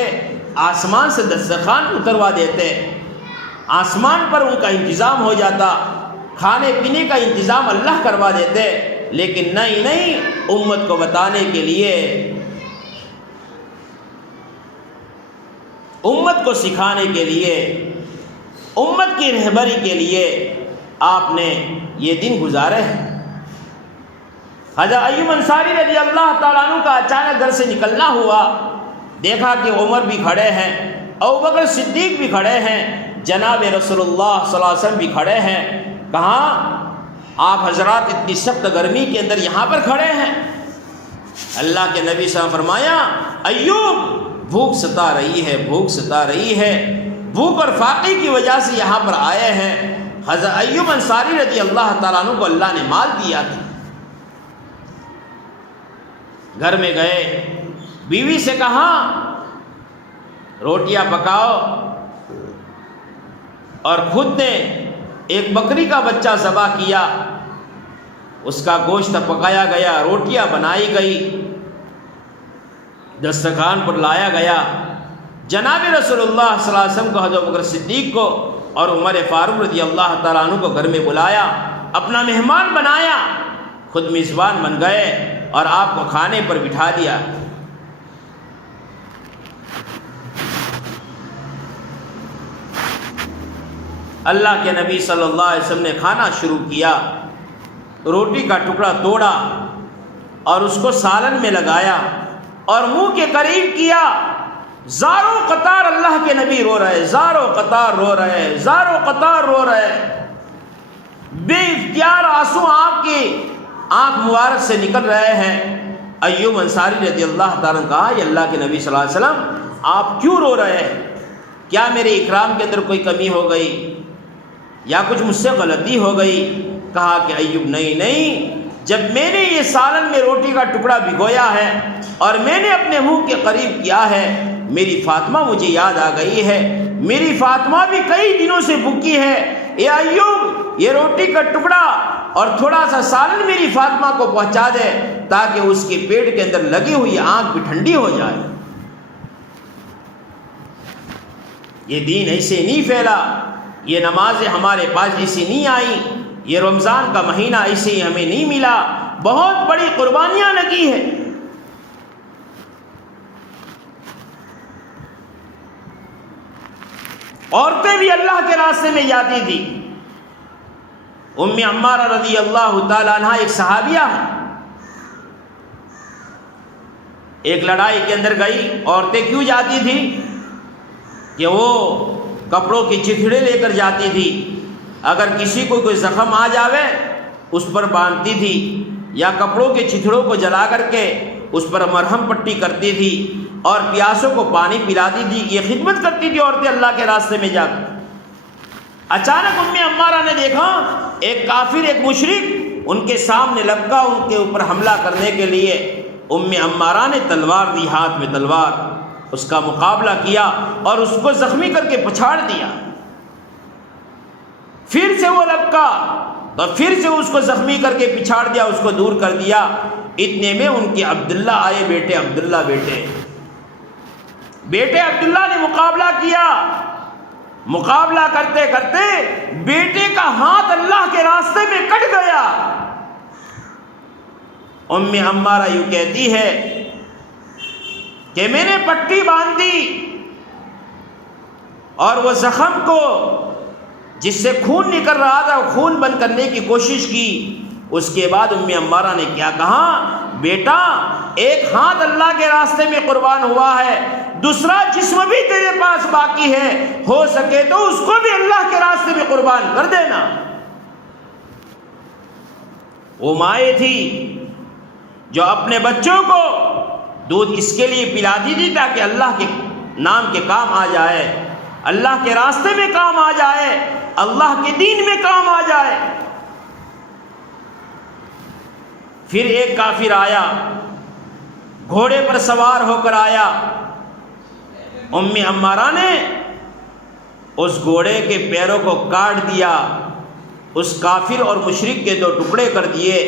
آسمان سے دسترخوان اتروا دیتے، آسمان پر ان کا انتظام ہو جاتا، کھانے پینے کا انتظام اللہ کروا دیتے، لیکن نہیں امت کو بتانے کے لیے، امت کو سکھانے کے لیے، امت کی رہبری کے لیے آپ نے یہ دن گزارے ہیں. حضرت ایوب انصاری رضی اللہ تعالیٰ عنہ کا اچانک گھر سے نکلنا ہوا، دیکھا کہ عمر بھی کھڑے ہیں، ابوبکر صدیق بھی کھڑے ہیں، جناب رسول اللہ صلی اللہ علیہ وسلم بھی کھڑے ہیں۔ کہاں آپ حضرات اتنی سخت گرمی کے اندر یہاں پر کھڑے ہیں؟ اللہ کے نبی صلی اللہ علیہ وسلم فرمایا ایوب بھوک ستا رہی ہے، بھوک ستا رہی ہے، بھوک اور فاقے کی وجہ سے یہاں پر آئے ہیں۔ حضرت ایوب انصاری رضی اللہ تعالیٰ عنہ کو اللہ نے مال دیا تھا، گھر میں گئے، بیوی سے کہا روٹیاں پکاؤ، اور خود نے ایک بکری کا بچہ ذبح کیا، اس کا گوشت پکایا گیا، روٹیاں بنائی گئی، دسترخوان پر لایا گیا۔ جناب رسول اللہ صلی اللہ علیہ وسلم کو، حضرت ابوبکر صدیق کو اور عمر فاروق رضی اللہ تعالیٰ عنہ کو گھر میں بلایا، اپنا مہمان بنایا، خود میزبان بن گئے اور آپ کو کھانے پر بٹھا دیا۔ اللہ کے نبی صلی اللہ علیہ وسلم نے کھانا شروع کیا، روٹی کا ٹکڑا توڑا اور اس کو سالن میں لگایا اور منہ کے قریب کیا۔ زاروں قطار اللہ کے نبی رو رہے، زاروں قطار رو رہے، زاروں قطار رو رہے، بے اختیار آنسو آپ کی آنکھ مبارک سے نکل رہے ہیں۔ ایوب انصاری رضی اللہ تعالیٰ نے کہا، یہ اللہ کے نبی صلی اللہ علیہ وسلم آپ کیوں رو رہے ہیں؟ کیا میرے اکرام کے اندر کوئی کمی ہو گئی یا کچھ مجھ سے غلطی ہو گئی؟ کہا کہ ایوب نہیں، جب میں نے یہ سالن میں روٹی کا ٹکڑا بھگویا ہے اور میں نے اپنے منہ کے قریب کیا ہے، میری فاطمہ مجھے یاد آ گئی ہے، میری فاطمہ بھی کئی دنوں سے بھوکی ہے، اے ایوب یہ روٹی کا ٹکڑا اور تھوڑا سا سالن میری فاطمہ کو پہنچا دے تاکہ اس کے پیٹ کے اندر لگی ہوئی آنکھ بھی ٹھنڈی ہو جائے۔ یہ دین ایسے نہیں پھیلا، یہ نمازیں ہمارے پاس ایسی نہیں آئیں، یہ رمضان کا مہینہ ایسے ہی ہمیں نہیں ملا، بہت بڑی قربانیاں لگی ہیں۔ عورتیں بھی اللہ کے راستے میں جاتی تھی۔ ام عمارہ رضی اللہ تعالیٰ عنہ ایک صحابیہ ہے، ایک لڑائی کے اندر گئی۔ عورتیں کیوں جاتی تھی؟ کہ وہ کپڑوں کی چتھڑے لے کر جاتی تھی، اگر کسی کو کوئی زخم آ جاوے اس پر باندھتی تھی، یا کپڑوں کے چتھڑوں کو جلا کر کے اس پر مرہم پٹی کرتی تھی، اور پیاسوں کو پانی پلاتی تھی۔ یہ خدمت کرتی تھی عورتیں اللہ کے راستے میں جا کر۔ اچانک ام عمارہ نے دیکھا ایک کافر، ایک مشرک ان کے سامنے لپکا ان کے اوپر حملہ کرنے کے لیے۔ ام عمارہ نے تلوار دی، ہاتھ میں تلوار، اس کا مقابلہ کیا اور اس کو زخمی کر کے پچھاڑ دیا۔ پھر سے وہ لپکا تو پھر سے اس کو زخمی کر کے پچھاڑ دیا، اس کو دور کر دیا۔ اتنے میں ان کے عبداللہ آئے، بیٹے عبداللہ، بیٹے عبداللہ نے مقابلہ کیا۔ مقابلہ کرتے کرتے بیٹے کا ہاتھ اللہ کے راستے میں کٹ گیا۔ ام عمارہ یوں کہتی ہے کہ میں نے پٹی باندھی اور وہ زخم کو جس سے خون نکل رہا تھا وہ خون بند کرنے کی کوشش کی۔ اس کے بعد ام عمارہ نے کیا کہا، بیٹا ایک ہاتھ اللہ کے راستے میں قربان ہوا ہے، دوسرا جسم بھی تیرے پاس باقی ہے، ہو سکے تو اس کو بھی اللہ کے راستے میں قربان کر دینا۔ وہ مائیں تھی جو اپنے بچوں کو دودھ اس کے لیے پلاتی تھی تاکہ اللہ کے نام کے کام آ جائے، اللہ کے راستے میں کام آ جائے، اللہ کے دین میں کام آ جائے۔ پھر ایک کافر آیا، گھوڑے پر سوار ہو کر آیا۔ ام عمارہ نے اس گھوڑے کے پیروں کو کاٹ دیا، اس کافر اور مشرک کے دو ٹکڑے کر دیے۔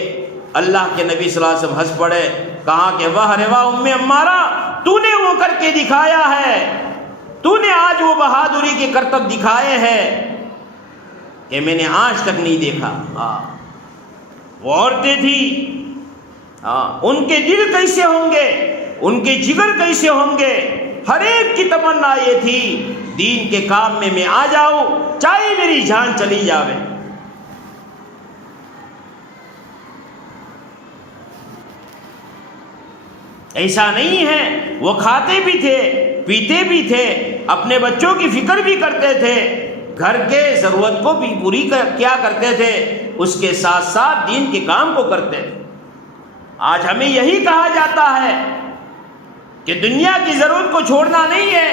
اللہ کے نبی صلی اللہ علیہ وسلم ہنس پڑے، کہا کہ واہ رے واہ ام عمارہ، تو نے وہ کر کے دکھایا ہے، تو نے آج وہ بہادری کے کرتب دکھائے ہیں کہ میں نے آج تک نہیں دیکھا۔ وہ عورتیں تھیں، ان کے دل کیسے ہوں گے، ان کے جگر کیسے ہوں گے، ہر ایک کی تمنا یہ تھی دین کے کام میں آ جاؤں چاہے میری جان چلی جاوے۔ ایسا نہیں ہے، وہ کھاتے بھی تھے، پیتے بھی تھے، اپنے بچوں کی فکر بھی کرتے تھے، گھر کے ضرورت کو بھی پوری کیا کرتے تھے، اس کے ساتھ ساتھ دین کے کام کو کرتے تھے۔ آج ہمیں یہی کہا جاتا ہے کہ دنیا کی ضرورت کو چھوڑنا نہیں ہے،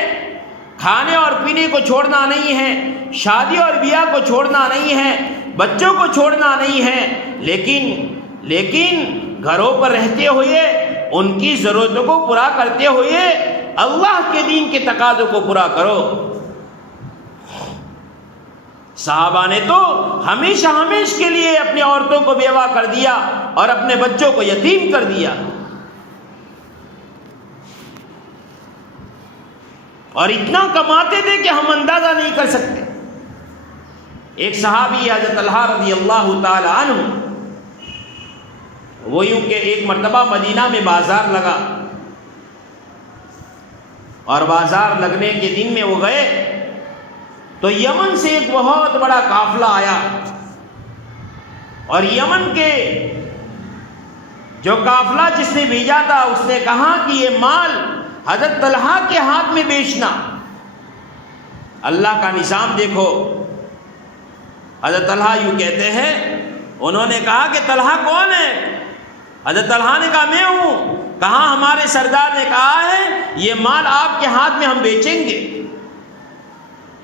کھانے اور پینے کو چھوڑنا نہیں ہے، شادی اور بیاہ کو چھوڑنا نہیں ہے، بچوں کو چھوڑنا نہیں ہے، لیکن گھروں پر رہتے ہوئے ان کی ضرورتوں کو پورا کرتے ہوئے اللہ کے دین کے تقاضوں کو پورا کرو۔ صحابہ نے تو ہمیشہ کے لیے اپنی عورتوں کو بیوہ کر دیا اور اپنے بچوں کو یتیم کر دیا، اور اتنا کماتے تھے کہ ہم اندازہ نہیں کر سکتے۔ ایک صحابی حضرت طلحہ رضی اللہ تعالی عنہ، وہ یوں کہ ایک مرتبہ مدینہ میں بازار لگا، اور بازار لگنے کے دن میں وہ گئے تو یمن سے ایک بہت بڑا قافلہ آیا، اور یمن کے جو قافلہ جس نے بھیجا تھا اس نے کہا کہ یہ مال حضرت طلحہ کے ہاتھ میں بیچنا۔ اللہ کا نظام دیکھو، حضرت طلحہ یوں کہتے ہیں، انہوں نے کہا کہ طلحہ کون ہے؟ حضرت طلحہ نے کہا میں ہوں۔ کہا ہمارے سردار نے کہا ہے یہ مال آپ کے ہاتھ میں ہم بیچیں گے۔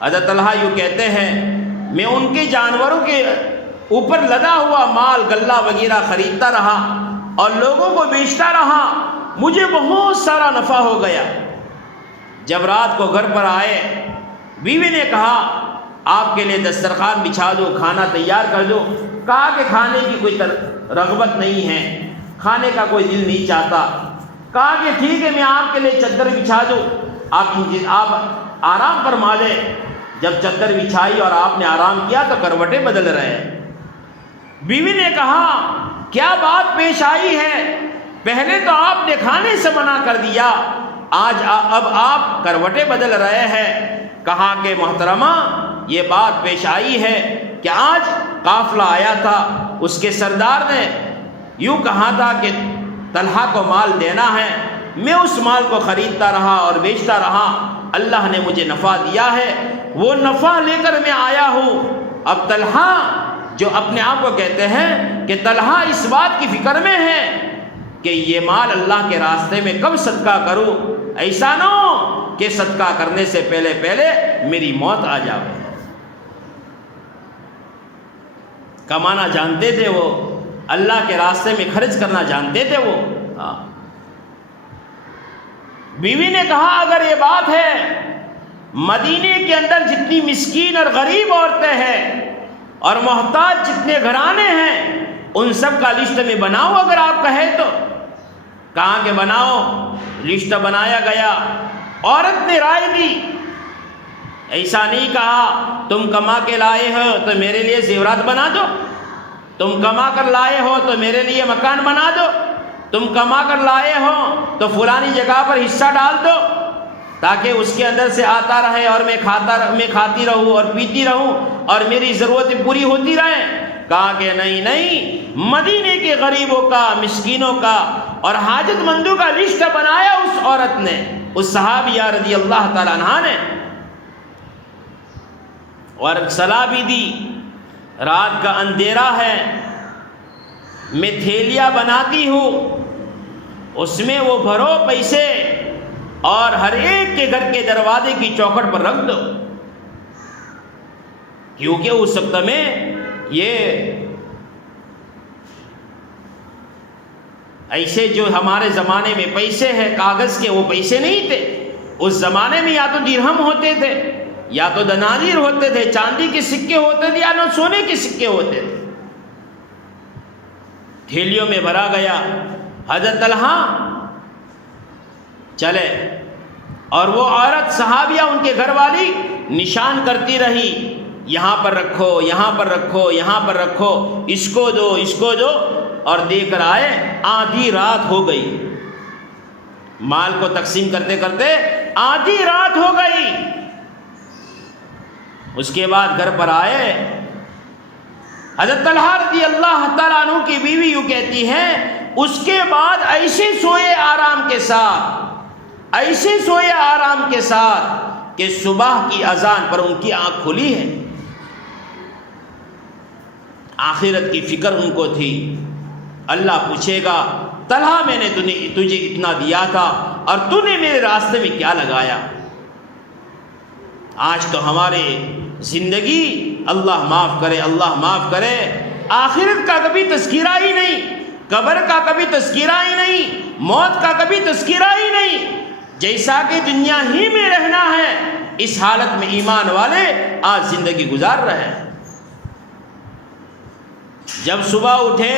حضرت طلحہ یوں کہتے ہیں میں ان کے جانوروں کے اوپر لدا ہوا مال غلہ وغیرہ خریدتا رہا اور لوگوں کو بیچتا رہا، مجھے بہت سارا نفع ہو گیا۔ جب رات کو گھر پر آئے، بیوی نے کہا آپ کے لیے دسترخوان بچھا دو، کھانا تیار کر دو۔ کہا کہ کھانے کی کوئی رغبت نہیں ہے، کھانے کا کوئی دل نہیں چاہتا۔ کہا کہ ٹھیک ہے میں آپ کے لیے چادر بچھا دوں، آپ آرام فرما لیں۔ جب چادر بچھائی اور آپ نے آرام کیا تو کروٹیں بدل رہے ہیں۔ بیوی نے کہا کیا بات پیش آئی ہے؟ پہلے تو آپ نے کھانے سے منع کر دیا، اب آپ کروٹیں بدل رہے ہیں۔ کہا کہ محترمہ یہ بات پیش آئی ہے کہ آج قافلہ آیا تھا، اس کے سردار نے یوں کہا تھا کہ طلحہ کو مال دینا ہے، میں اس مال کو خریدتا رہا اور بیچتا رہا، اللہ نے مجھے نفع دیا ہے، وہ نفع لے کر میں آیا ہوں۔ اب طلحہ جو اپنے آپ کو کہتے ہیں کہ طلحہ اس بات کی فکر میں ہے کہ یہ مال اللہ کے راستے میں کب صدقہ کروں، ایسا نہ ہو کہ صدقہ کرنے سے پہلے میری موت آ جائے۔ کمانا جانتے تھے وہ، اللہ کے راستے میں خرچ کرنا جانتے تھے وہ۔ بیوی نے کہا اگر یہ بات ہے، مدینے کے اندر جتنی مسکین اور غریب عورتیں ہیں اور محتاج جتنے گھرانے ہیں ان سب کا لسٹ میں بناؤ اگر آپ کہیں تو۔ کہاں کہ بناؤ۔ لسٹ بنایا گیا، عورت نے رائے دی، ایسا نہیں کہا تم کما کے لائے ہو تو میرے لیے زیورات بنا دو، تم کما کر لائے ہو تو میرے لیے مکان بنا دو، تم کما کر لائے ہو تو فلانی جگہ پر حصہ ڈال دو تاکہ اس کے اندر سے آتا رہے اور میں کھاتی رہوں اور پیتی رہوں اور میری ضرورتیں پوری ہوتی رہیں۔ کہا کہ نہیں، مدینے کے غریبوں کا، مسکینوں کا اور حاجت مندوں کا لسٹ بنایا اس عورت نے، اس صحابیہ رضی اللہ تعالیٰ عنہ نے، اور صلاح بھی دی رات کا اندھیرا ہے، میں تھیلیاں بناتی ہوں، اس میں وہ بھرو پیسے اور ہر ایک کے گھر کے دروازے کی چوکھٹ پر رکھ دو، کیونکہ اس وقت میں یہ ایسے جو ہمارے زمانے میں پیسے ہیں کاغذ کے، وہ پیسے نہیں تھے۔ اس زمانے میں یا تو درہم ہوتے تھے یا تو دنانیر ہوتے تھے، چاندی کے سکے ہوتے تھے یا سونے کے سکے ہوتے تھے۔ تھیلیوں میں بھرا گیا، حضرت طلحہ چلے اور وہ عورت صحابیہ ان کے گھر والی نشان کرتی رہی، یہاں پر رکھو، یہاں پر رکھو، یہاں پر رکھو، اس کو دو، اس کو دو، اور دے کر آئے۔ آدھی رات ہو گئی، مال کو تقسیم کرتے کرتے آدھی رات ہو گئی۔ اس کے بعد گھر پر آئے، حضرت طلحہ رضی اللہ تعالیٰ عنہ کی بیوی یوں کہتی ہے اس کے بعد ایسے سوئے آرام کے ساتھ، ایسے سوئے آرام کے ساتھ کہ صبح کی اذان پر ان کی آنکھ کھلی ہے۔ آخرت کی فکر ان کو تھی۔ اللہ پوچھے گا طلحہ میں نے تجھے اتنا دیا تھا اور تو نے میرے راستے میں کیا لگایا؟ آج تو ہمارے زندگی، اللہ معاف کرے، اللہ معاف کرے، آخرت کا کبھی تذکرہ ہی نہیں، قبر کا کبھی تذکرہ ہی نہیں، موت کا کبھی تذکرہ ہی نہیں، جیسا کہ دنیا ہی میں رہنا ہے اس حالت میں ایمان والے آج زندگی گزار رہے ہیں۔ جب صبح اٹھے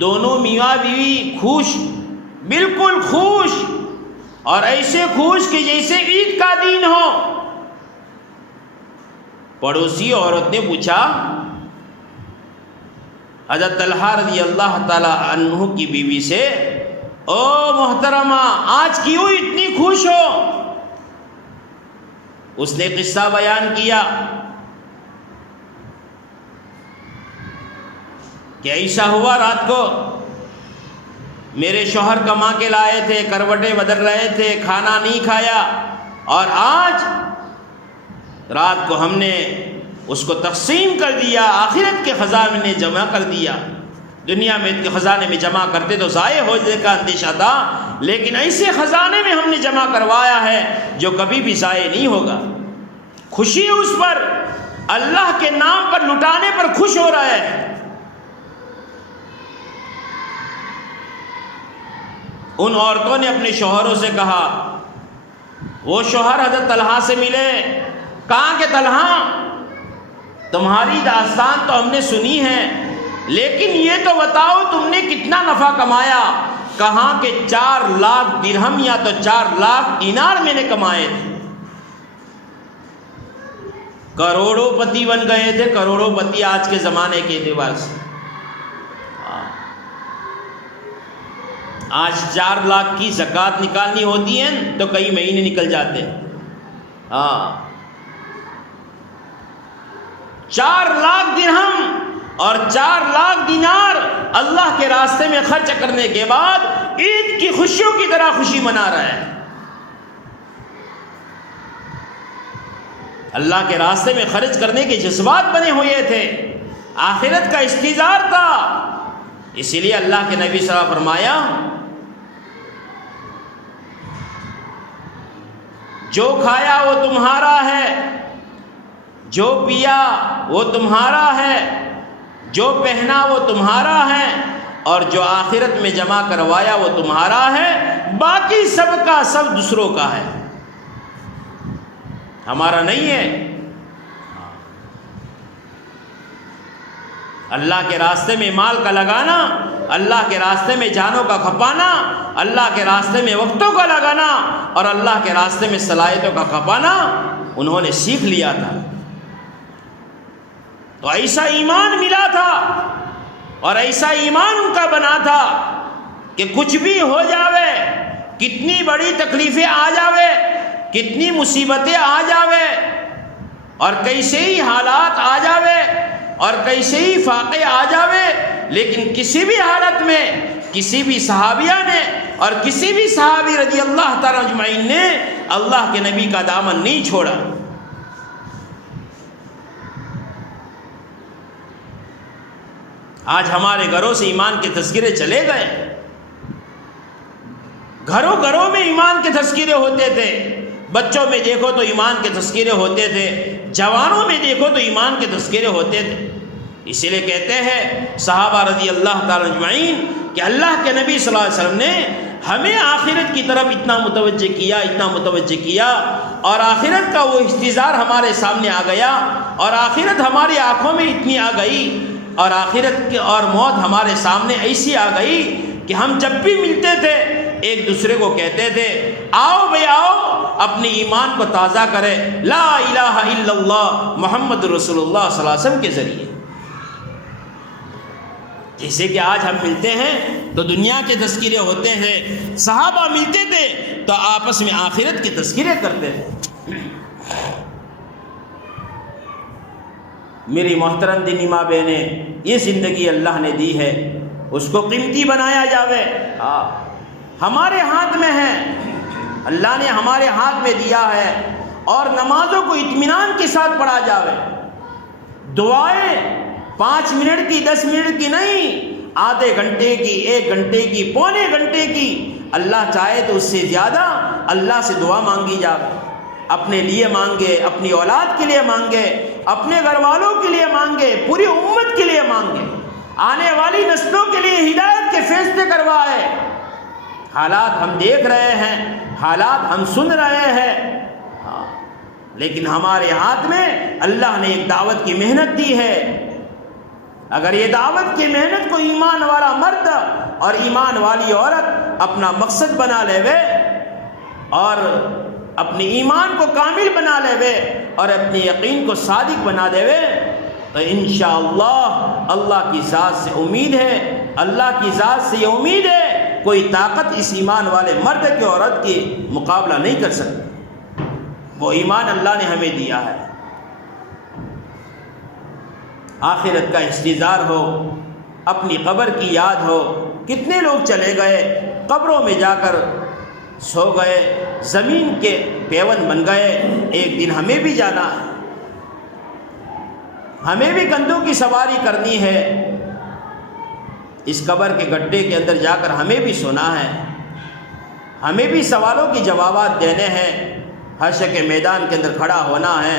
دونوں میاں بیوی خوش، بالکل خوش، اور ایسے خوش کہ جیسے عید کا دن ہو۔ پڑوسی عورت نے پوچھا حضرت طلحہ رضی اللہ تعالی عنہ کی بیوی سے، او محترمہ آج کیوں اتنی خوش ہو؟ اس نے قصہ بیان کیا کہ ایسا ہوا، رات کو میرے شوہر کما کے لائے تھے، کروٹیں بدل رہے تھے، کھانا نہیں کھایا، اور آج رات کو ہم نے اس کو تقسیم کر دیا، آخرت کے خزانے میں جمع کر دیا۔ دنیا میں کے خزانے میں جمع کرتے تو ضائع ہو جانے کا اندیشہ تھا، لیکن ایسے خزانے میں ہم نے جمع کروایا ہے جو کبھی بھی ضائع نہیں ہوگا۔ خوشی اس پر، اللہ کے نام پر لٹانے پر خوش ہو رہا ہے۔ ان عورتوں نے اپنے شوہروں سے کہا، وہ شوہر حضرت طلحہ سے ملے، کہا کہ طلحہ تمہاری داستان تو ہم نے سنی ہے، لیکن یہ تو بتاؤ تم نے کتنا نفع کمایا؟ کہا کہ 4 لاکھ درہم یا تو 4 لاکھ دینار میں نے کمائے تھے۔ کروڑوں پتی بن گئے تھے، کروڑوں پتی آج کے زمانے کے اعتبار سے۔ آج 4 لاکھ کی زکوٰۃ نکالنی ہوتی ہے تو کئی مہینے نکل جاتے ہیں۔ 4 لاکھ درہم اور 4 لاکھ دینار اللہ کے راستے میں خرچ کرنے کے بعد عید کی خوشیوں کی طرح خوشی منا رہے ہیں۔ اللہ کے راستے میں خرچ کرنے کے جذبات بنے ہوئے تھے، آخرت کا استظہار تھا۔ اسی لیے اللہ کے نبی صلی اللہ علیہ وسلم فرمایا، جو کھایا وہ تمہارا ہے، جو پیا وہ تمہارا ہے، جو پہنا وہ تمہارا ہے، اور جو آخرت میں جمع کروایا وہ تمہارا ہے، باقی سب کا سب دوسروں کا ہے، ہمارا نہیں ہے۔ اللہ کے راستے میں مال کا لگانا، اللہ کے راستے میں جانوں کا کھپانا، اللہ کے راستے میں وقتوں کا لگانا اور اللہ کے راستے میں صلاحیتوں کا کھپانا انہوں نے سیکھ لیا تھا۔ تو ایسا ایمان ملا تھا اور ایسا ایمان ان کا بنا تھا کہ کچھ بھی ہو جاوے، کتنی بڑی تکلیفیں آ جاوے، کتنی مصیبتیں آ جاوے، اور کیسے ہی حالات آ جاوے اور کیسے ہی فاقے آ جاوے، لیکن کسی بھی حالت میں کسی بھی صحابیہ نے اور کسی بھی صحابی رضی اللہ تعالی اجمعین نے اللہ کے نبی کا دامن نہیں چھوڑا۔ آج ہمارے گھروں سے ایمان کے تذکرے چلے گئے، گھروں گھروں میں ایمان کے تذکرے ہوتے تھے، بچوں میں دیکھو تو ایمان کے تذکرے ہوتے تھے، جوانوں میں دیکھو تو ایمان کے تذکرے ہوتے تھے۔ اسی لیے کہتے ہیں صحابہ رضی اللہ تعالی اجمعین کہ اللہ کے نبی صلی اللہ علیہ وسلم نے ہمیں آخرت کی طرف اتنا متوجہ کیا اور آخرت کا وہ استظہار ہمارے سامنے آ گیا، اور آخرت ہماری آنکھوں میں اتنی آ گئی، اور آخرت کی اور موت ہمارے سامنے ایسی آ گئی کہ ہم جب بھی ملتے تھے ایک دوسرے کو کہتے تھے، آؤ بھائی آؤ اپنے ایمان کو تازہ کرے لا الہ الا اللہ محمد رسول اللہ صلی اللہ علیہ وسلم کے ذریعے۔ جیسے کہ آج ہم ملتے ہیں تو دنیا کے تذکرے ہوتے ہیں، صحابہ ملتے تھے تو آپس میں آخرت کے تذکرے کرتے تھے۔ میری محترم دینی ماں بہنیں، یہ زندگی اللہ نے دی ہے، اس کو قیمتی بنایا جاوے۔ ہمارے ہاتھ میں ہے، اللہ نے ہمارے ہاتھ میں دیا ہے، اور نمازوں کو اطمینان کے ساتھ پڑھا جاوے۔ دعائیں 5 منٹ کی 10 منٹ کی نہیں، آدھے گھنٹے کی، 1 گھنٹے کی، پونے گھنٹے کی، اللہ چاہے تو اس سے زیادہ اللہ سے دعا مانگی جاوے۔ اپنے لیے مانگے، اپنی اولاد کے لیے مانگے، اپنے گھر والوں کے لیے مانگے، پوری امت کے لیے مانگے، آنے والی نسلوں کے لیے ہدایت کے فیصلے کروائے۔ حالات ہم دیکھ رہے ہیں، حالات ہم سن رہے ہیں، لیکن ہمارے ہاتھ میں اللہ نے ایک دعوت کی محنت دی ہے۔ اگر یہ دعوت کی محنت کو ایمان والا مرد اور ایمان والی عورت اپنا مقصد بنا لے وے، اور اپنے ایمان کو کامل بنا لے وے، اور اپنے یقین کو صادق بنا دے وے، تو انشاءاللہ اللہ کی ذات سے امید ہے، اللہ کی ذات سے یہ امید ہے، کوئی طاقت اس ایمان والے مرد کی عورت کی مقابلہ نہیں کر سکتی۔ وہ ایمان اللہ نے ہمیں دیا ہے۔ آخرت کا انتظار ہو، اپنی قبر کی یاد ہو۔ کتنے لوگ چلے گئے، قبروں میں جا کر سو گئے، زمین کے پیون بن گئے۔ ایک دن ہمیں بھی جانا ہے، ہمیں بھی کندھوں کی سواری کرنی ہے، اس قبر کے گڈھے کے اندر جا کر ہمیں بھی سونا ہے، ہمیں بھی سوالوں کی جوابات دینے ہیں، حشر کے میدان کے اندر کھڑا ہونا ہے،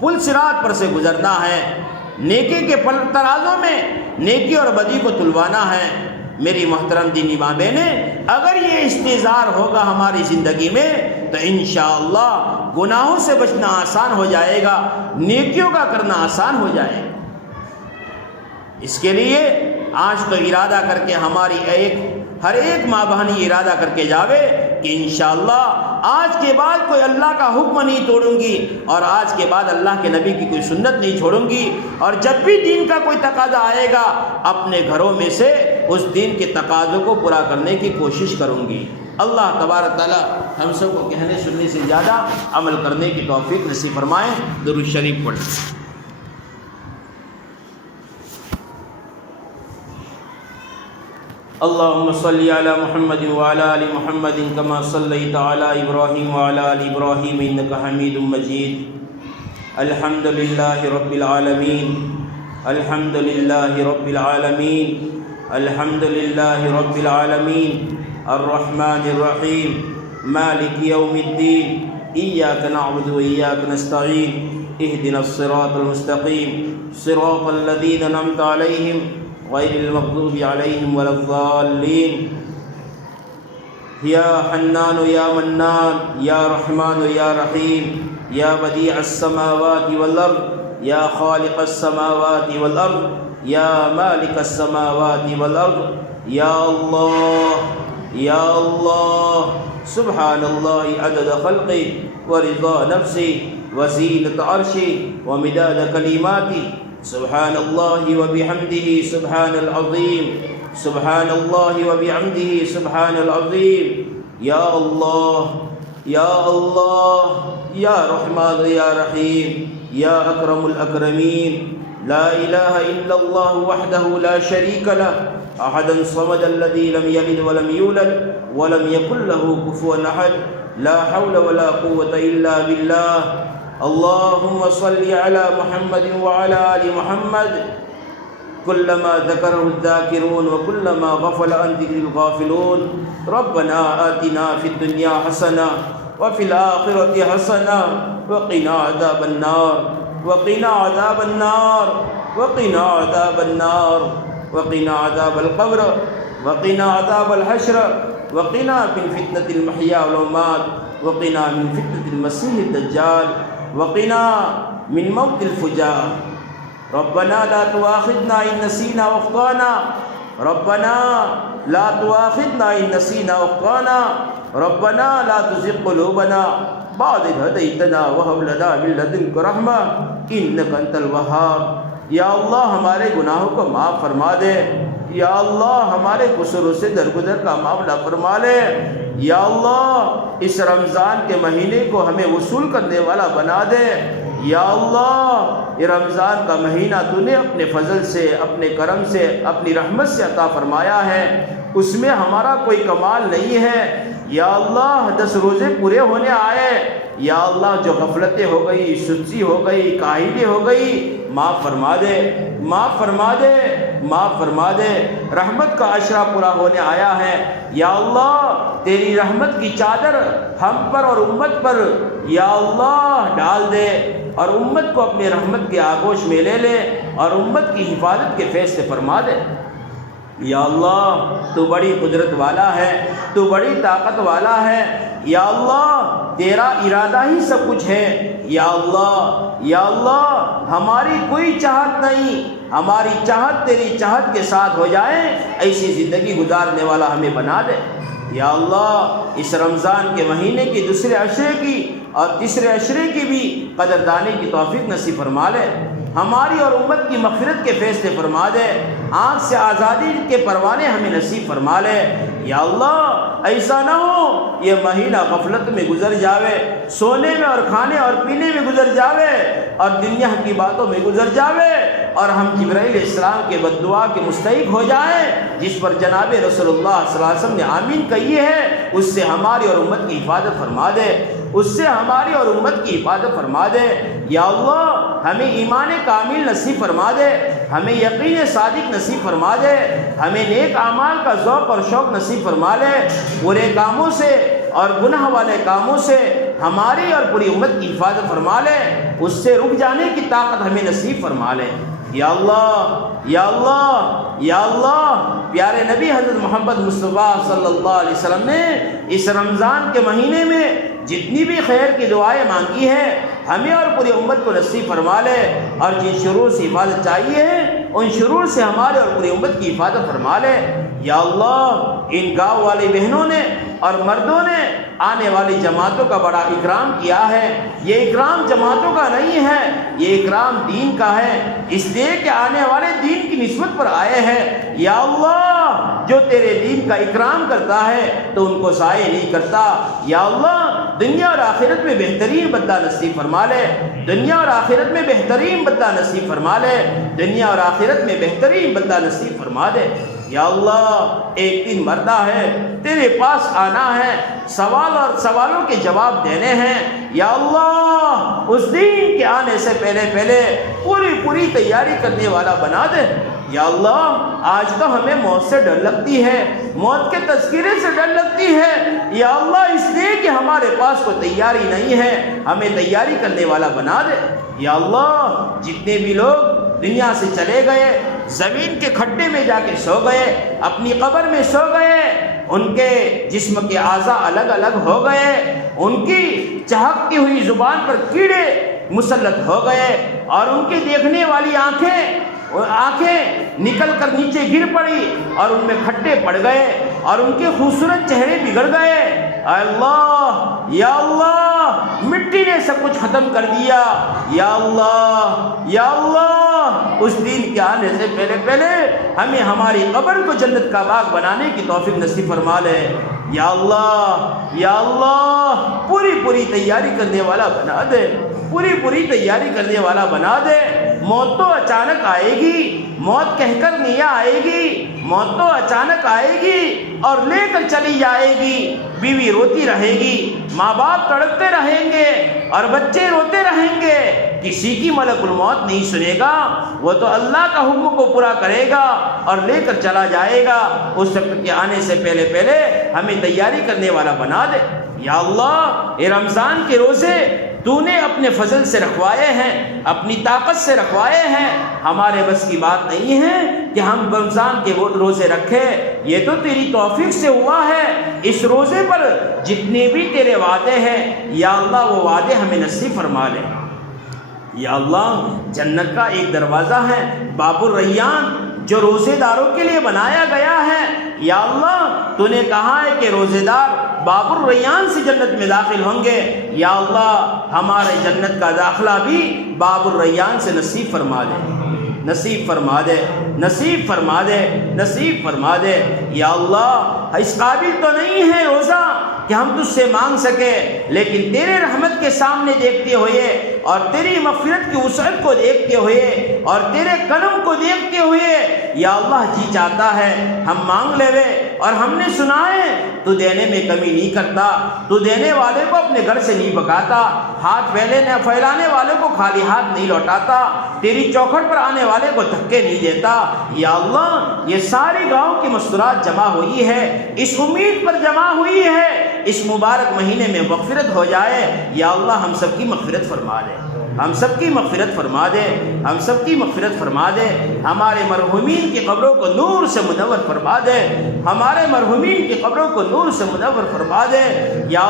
پل صراط پر سے گزرنا ہے، نیکی کے ترازوں میں نیکی اور بدی کو تلوانا ہے۔ میری محترم دینی ماں بہنیں، اگر یہ استحضار ہوگا ہماری زندگی میں تو انشاءاللہ گناہوں سے بچنا آسان ہو جائے گا، نیکیوں کا کرنا آسان ہو جائے گا۔ اس کے لیے آج تو ارادہ کر کے ہماری ہر ایک ماں بہنی ارادہ کر کے جاوے کہ انشاءاللہ آج کے بعد کوئی اللہ کا حکم نہیں توڑوں گی، اور آج کے بعد اللہ کے نبی کی کوئی سنت نہیں چھوڑوں گی، اور جب بھی دین کا کوئی تقاضا آئے گا اپنے گھروں میں سے اس دین کے تقاضوں کو پورا کرنے کی کوشش کروں گی۔ اللہ تبارک تعالی ہم سب کو کہنے سننے سے زیادہ عمل کرنے کی توفیق نصیب فرمائے۔ درود شریف پڑھیں۔ اللهم صل على محمد وعلى آل محمد كما صليت على إبراهيم وعلى آل إبراهيم إنك حميد مجيد۔ الحمد لله رب العالمين، الحمد لله رب العالمين، الحمد لله رب العالمين، الرحمن الرحيم، مالك يوم الدين، إياك نعبد وإياك نستعين، اهدنا الصراط المستقيم، صراط الذين أنعمت عليهم غير المغضوب عليهم ولا الضالين۔ يا حنان يا منان يا رحمن يا رحيم، يا بديع السماوات والأرض، يا خالق السماوات والأرض، يا مالك السماوات والأرض، يا الله يا الله، سبحان الله عدد خلقه ورضا نفسه وزينة عرشه ومداد كلماته، سبحان الله وبحمده سبحان العظيم، سبحان الله وبحمده سبحان العظيم۔ يا الله يا الله يا رحمن يا رحيم، يا أكرم الأكرمين، لا إله إلا الله وحده لا شريك له، أحد الصمد الذي لم يلد ولم يولد ولم يكن له كفوا أحد، لا حول ولا قوة إلا بالله۔ اللهم صل على محمد وعلى آل محمد كلما ذكره الذاكرون وكلما غفل عن ذكر الغافلون۔ ربنا آتنا في الدنيا حسنة وفي الآخرة حسنة وقنا عذاب النار، وقنا عذاب النار، وقنا عذاب النار، وقنا عذاب القبر، وقنا عذاب الحشر، وقنا من فتنة المحيا والممات، وقنا من فتنة المسيح الدجال، وقنا من موت الفجار۔ ربنا لا تؤاخذنا إن نسينا وأخطأنا، ربنا لا تؤاخذنا إن نسينا وأخطأنا، ربنا لا تزغ قلوبنا بعد إذ هديتنا وهب لنا من لدنك رحمة إنك أنت الوهاب۔ یا اللہ ہمارے گناہوں کو معاف فرما دے، یا اللہ ہمارے قصوروں سے درگزر کا معاملہ فرما لے، یا اللہ اس رمضان کے مہینے کو ہمیں وصول کرنے والا بنا دے، یا اللہ یہ رمضان کا مہینہ تو نے اپنے فضل سے، اپنے کرم سے، اپنی رحمت سے عطا فرمایا ہے، اس میں ہمارا کوئی کمال نہیں ہے۔ یا اللہ 10 روزے پورے ہونے آئے، یا اللہ جو غفلتیں ہو گئی، سستی ہو گئی، کاہلی ہو گئی، معاف فرما دے، معاف فرما دے، معاف فرما دے۔ رحمت کا عشرہ پورا ہونے آیا ہے، یا اللہ تیری رحمت کی چادر ہم پر اور امت پر یا اللہ ڈال دے، اور امت کو اپنی رحمت کے آغوش میں لے لے، اور امت کی حفاظت کے فیصلے فرما دے۔ یا اللہ تو بڑی قدرت والا ہے، تو بڑی طاقت والا ہے، یا اللہ تیرا ارادہ ہی سب کچھ ہے۔ یا اللہ، یا اللہ ہماری کوئی چاہت نہیں، ہماری چاہت تیری چاہت کے ساتھ ہو جائے، ایسی زندگی گزارنے والا ہمیں بنا دے۔ یا اللہ اس رمضان کے مہینے کی دوسرے عشرے کی اور تیسرے عشرے کی بھی قدردانی کی توفیق نصیب فرما لے، ہماری اور امت کی مغفرت کے فیصلے فرما دے، آنکھ سے آزادی کے پروانے ہمیں نصیب فرما لے۔ یا اللہ ایسا نہ ہو یہ مہینہ غفلت میں گزر جاوے، سونے میں اور کھانے اور پینے میں گزر جاوے، اور دنیا کی باتوں میں گزر جاوے، اور ہم جبرائیل علیہ السلام کے بد دعا کے مستحق ہو جائیں، جس پر جناب رسول اللہ صلی اللہ علیہ وسلم نے آمین کہی ہے۔ اس سے ہماری اور امت کی حفاظت فرما دے، اس سے ہماری اور امت کی حفاظت فرما دے۔ یا اللہ ہمیں ایمان کامل نصیب فرما دے، ہمیں یقین صادق نصیب فرما دے، ہمیں نیک اعمال کا ذوق اور شوق نصیب فرما لے، برے کاموں سے اور گناہ والے کاموں سے ہماری اور پوری امت کی حفاظت فرما لے، اس سے رک جانے کی طاقت ہمیں نصیب فرما لے۔ یا اللہ، یا اللہ، یا اللہ پیارے نبی حضرت محمد مصطفیٰ صلی اللہ علیہ وسلم نے اس رمضان کے مہینے میں جتنی بھی خیر کی دعائیں مانگی ہیں ہمیں اور پوری امت کو نصیب فرما لے، اور جن شرور سے حفاظت چاہیے ان شرور سے ہمارے اور پوری امت کی حفاظت فرما لے۔ یا اللہ ان گاؤں والی بہنوں نے اور مردوں نے آنے والی جماعتوں کا بڑا اکرام کیا ہے، یہ اکرام جماعتوں کا نہیں ہے، یہ اکرام دین کا ہے، اس لیے کہ آنے والے دین کی نسبت پر آئے ہیں۔ یا اللہ جو تیرے دین کا اکرام کرتا ہے تو ان کو ضائع نہیں کرتا۔ یا اللہ دنیا اور آخرت میں بہترین بدلہ نصیب فرما لے، دنیا اور آخرت میں بہترین بدلہ نصیب فرما لے، دنیا اور آخرت میں بہترین بدلہ نصیب فرما دے۔ یا اللہ ایک دن مردہ ہے، تیرے پاس آنا ہے، سوال اور سوالوں کے جواب دینے ہیں۔ یا اللہ اس دن کے آنے سے پہلے پوری تیاری کرنے والا بنا دے۔ یا اللہ آج تو ہمیں موت سے ڈر لگتی ہے، موت کے تذکرے سے ڈر لگتی ہے، یا اللہ اس لیے کہ ہمارے پاس کوئی تیاری نہیں ہے، ہمیں تیاری کرنے والا بنا دے۔ یا اللہ جتنے بھی لوگ دنیا سے چلے گئے، زمین کے کھڈے میں جا کے سو گئے، اپنی قبر میں سو گئے، ان کے جسم کے اعضاء الگ الگ ہو گئے، ان کی چہکتی ہوئی زبان پر کیڑے مسلط ہو گئے، اور ان کی دیکھنے والی آنکھیں نکل کر نیچے گر پڑی، اور ان میں کھڈے پڑ گئے، اور ان کے خوبصورت چہرے بگڑ گئے۔ اے اللہ، یا اللہ مٹی نے سب کچھ ختم کر دیا۔ یا اللہ، یا اللہ اس دن کے آنے سے پہلے ہمیں ہماری قبر کو جنت کا باغ بنانے کی توفیق نصیب فرما لے۔ یا اللہ، یا اللہ پوری تیاری کرنے والا بنا دے، پوری تیاری کرنے والا بنا دے۔ موت تو اچانک آئے گی، موت کہہ کر نہیں آئے گی، موت تو اچانک آئے گی اور لے کر چلی جائے گی۔ بیوی روتی رہے گی، ماں باپ تڑپتے رہیں گے، اور بچے روتے رہیں گے، کسی کی ملک الموت نہیں سنے گا، وہ تو اللہ کا حکم کو پورا کرے گا اور لے کر چلا جائے گا۔ اس وقت کے آنے سے پہلے ہمیں تیاری کرنے والا بنا دے۔ یا اللہ یہ رمضان کے روزے تو نے اپنے فضل سے رکھوائے ہیں، اپنی طاقت سے رکھوائے ہیں، ہمارے بس کی بات نہیں ہے کہ ہم رمضان کے روزے رکھیں، یہ تو تیری توفیق سے ہوا ہے۔ اس روزے پر جتنے بھی تیرے وعدے ہیں یا اللہ وہ وعدے ہمیں نصیب فرما لے۔ یا اللہ جنت کا ایک دروازہ ہے باب الریان جو روزے داروں کے لیے بنایا گیا ہے۔ یا اللہ تو نے کہا ہے کہ روزے دار باب الریان سے جنت میں داخل ہوں گے۔ یا اللہ ہمارے جنت کا داخلہ بھی باب الریان سے نصیب فرما دے، نصیب فرما دے، نصیب فرما دے، نصیب فرما دے۔ یا اللہ اس قابل تو نہیں ہے روزہ کہ ہم تجھ سے مانگ سکے، لیکن تیرے رحمت کے سامنے دیکھتے ہوئے اور تیری مغفرت کی وسعت کو دیکھتے ہوئے اور تیرے کرم کو دیکھتے ہوئے یا اللہ جی چاہتا ہے ہم مانگ لے اور ہم نے سنا ہے تو دینے میں کمی نہیں کرتا، تو دینے والے کو اپنے گھر سے نہیں بھگاتا، ہاتھ پھیلانے والے کو خالی ہاتھ نہیں لوٹاتا، تیری چوکھٹ پر آنے والے کو دھکے نہیں دیتا۔ یا اللہ یہ ساری گاؤں کی مستورات جمع ہوئی ہے، اس امید پر جمع ہوئی ہے اس مبارک مہینے میں مغفرت ہو جائے۔ یا اللہ ہم سب کی مغفرت فرما دے، ہم سب کی مغفرت فرما دے، ہم سب کی مغفرت فرما دے، ہمارے مرحومین کی قبروں کو نور سے منور فرما دے، ہمارے مرحومین کی قبروں کو نور سے منور فرما دے۔ یا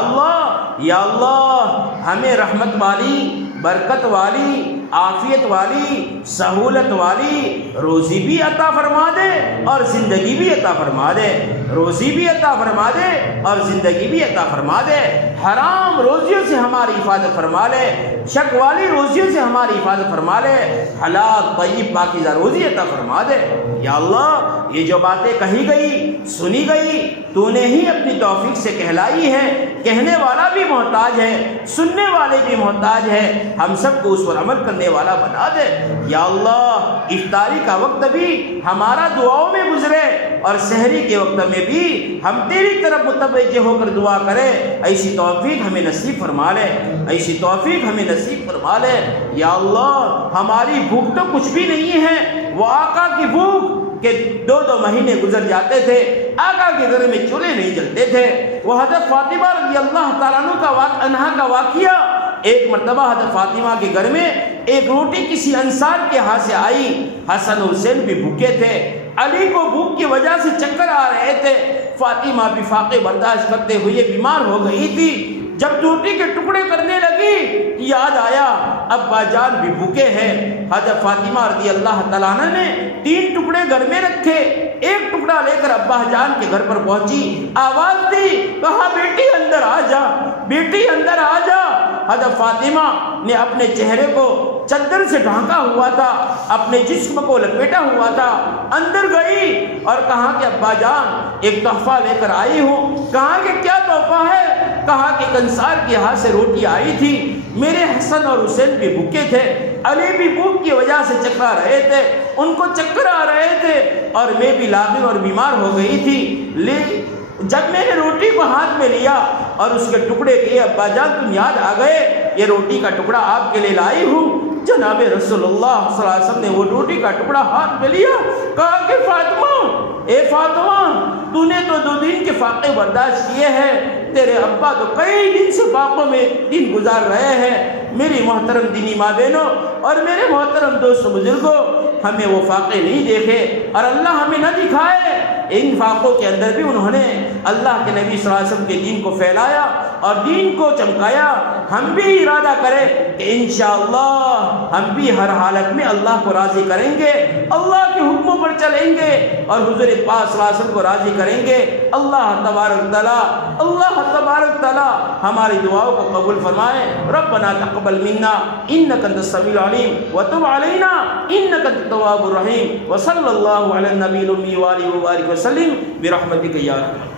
اللہ ہمیں رحمت والی، برکت والی، عافیت والی، سہولت والی روزی بھی عطا فرما دے اور زندگی بھی عطا فرما دے، روزی بھی عطا فرما دے اور زندگی بھی عطا فرما دے۔ حرام روزیوں سے ہماری حفاظت فرما لے، شک والی روزیوں سے ہماری حفاظت فرما لے، حلال طیب پاکیزہ روزی عطا فرما دے۔ یا اللہ یہ جو باتیں کہی گئی، سنی گئی، تو نے ہی اپنی توفیق سے کہلائی ہے، کہنے والا بھی محتاج ہے، سننے والے بھی محتاج ہے، ہم سب کو اس پر عمل کرنے والا بنا دے۔ یا اللہ افطاری کا وقت بھی ہمارا دعاؤں میں گزرے اور سحری کے وقت میں بھی ہم تیری طرف متوجہ ہو کر دعا کریں، ایسی توفیق ہمیں نصیب فرما لے، ایسی توفیق ہمیں نصیب فرما لے۔ یا اللہ ہماری بھوک تو کچھ بھی نہیں ہے، وہ آقا کی بھوک کہ 2 مہینے گزر جاتے تھے، آقا کے گھر میں چولہے نہیں جلتے تھے۔ وہ حضرت فاطمہ رضی اللہ تعالیٰ عنہ کا واقعہ، ایک مرتبہ حضرت فاطمہ کے گھر میں ایک روٹی کسی انصار کے ہاتھ سے آئی، حسن حسین بھی بھوکے تھے، علی کو بھوک کی وجہ سے چکر آ رہے تھے، فاطمہ بھی فاقے برداشت کرتے ہوئے بیمار ہو گئی تھی۔ جب روٹی کے ٹکڑے کرنے لگی یاد آیا ابا جان بھی بھوکے ہیں۔ حضرت فاطمہ رضی اللہ تعالیٰ عنہ نے 3 ٹکڑے گھر میں رکھے، ایک ٹکڑا لے کر ابا جان کے گھر پر پہنچی، آواز دی، کہا بیٹی اندر آ جا، بیٹی اندر آ جا۔ حضرت فاطمہ نے اپنے چہرے کو چادر سے ڈھانکا ہوا تھا، اپنے جسم کو لپیٹا ہوا تھا، اندر گئی اور کہا کہ ابا جان ایک تحفہ لے کر آئی ہوں۔ کہا کہ کیا تحفہ ہے؟ کہا کہ ایک انصار کے ہاتھ سے روٹی آئی تھی، میرے حسن اور حسین بھی بھوکے تھے، علی بھی بھوک کی وجہ سے چکرا رہے تھے، ان کو چکر آ رہے تھے اور میں بھی لاغر اور بیمار ہو گئی تھی۔ جب میں نے روٹی کو ہاتھ میں لیا اور اس کے ٹکڑے کیے، ابا جان تم یاد آ گئے، یہ روٹی کا ٹکڑا آپ کے لیے لائی ہوں۔ جناب رسول اللہ صلی اللہ علیہ وسلم نے وہ روٹی کا ٹکڑا ہاتھ میں لیا، کہا کہ فاطمہ، اے فاطمہ تو نے تو 2 دن کے فاقے برداشت کیے ہیں، تیرے ابا تو کئی دن سے فاقوں میں دن گزار رہے ہیں۔ میری محترم دینی ماں بہنوں اور میرے محترم دوست بزرگوں، ہمیں وہ فاقے نہیں دیکھے اور اللہ ہمیں نہ دکھائے۔ ان فاقوں کے اندر بھی انہوں نے اللہ کے نبی صلی اللہ علیہ وسلم کے دین کو پھیلایا اور دین کو چمکایا۔ ہم بھی ارادہ کریں کہ انشاءاللہ ہم بھی ہر حالت میں اللہ کو راضی کریں گے، اللہ کے حکموں پر چلیں گے اور حضور پاک صلی اللہ علیہ وسلم کو راضی کریں گے۔ اللہ تبارک تعالیٰ ہماری دعاؤں کو قبول فرمائے۔ ربنا تقبل منا انک انت السمیع العلیم وتب علینا انک انت التواب الرحیم، وصلی اللہ علی النبی الامی وآلہ وبارک وسلم برحمتک یا ارحم۔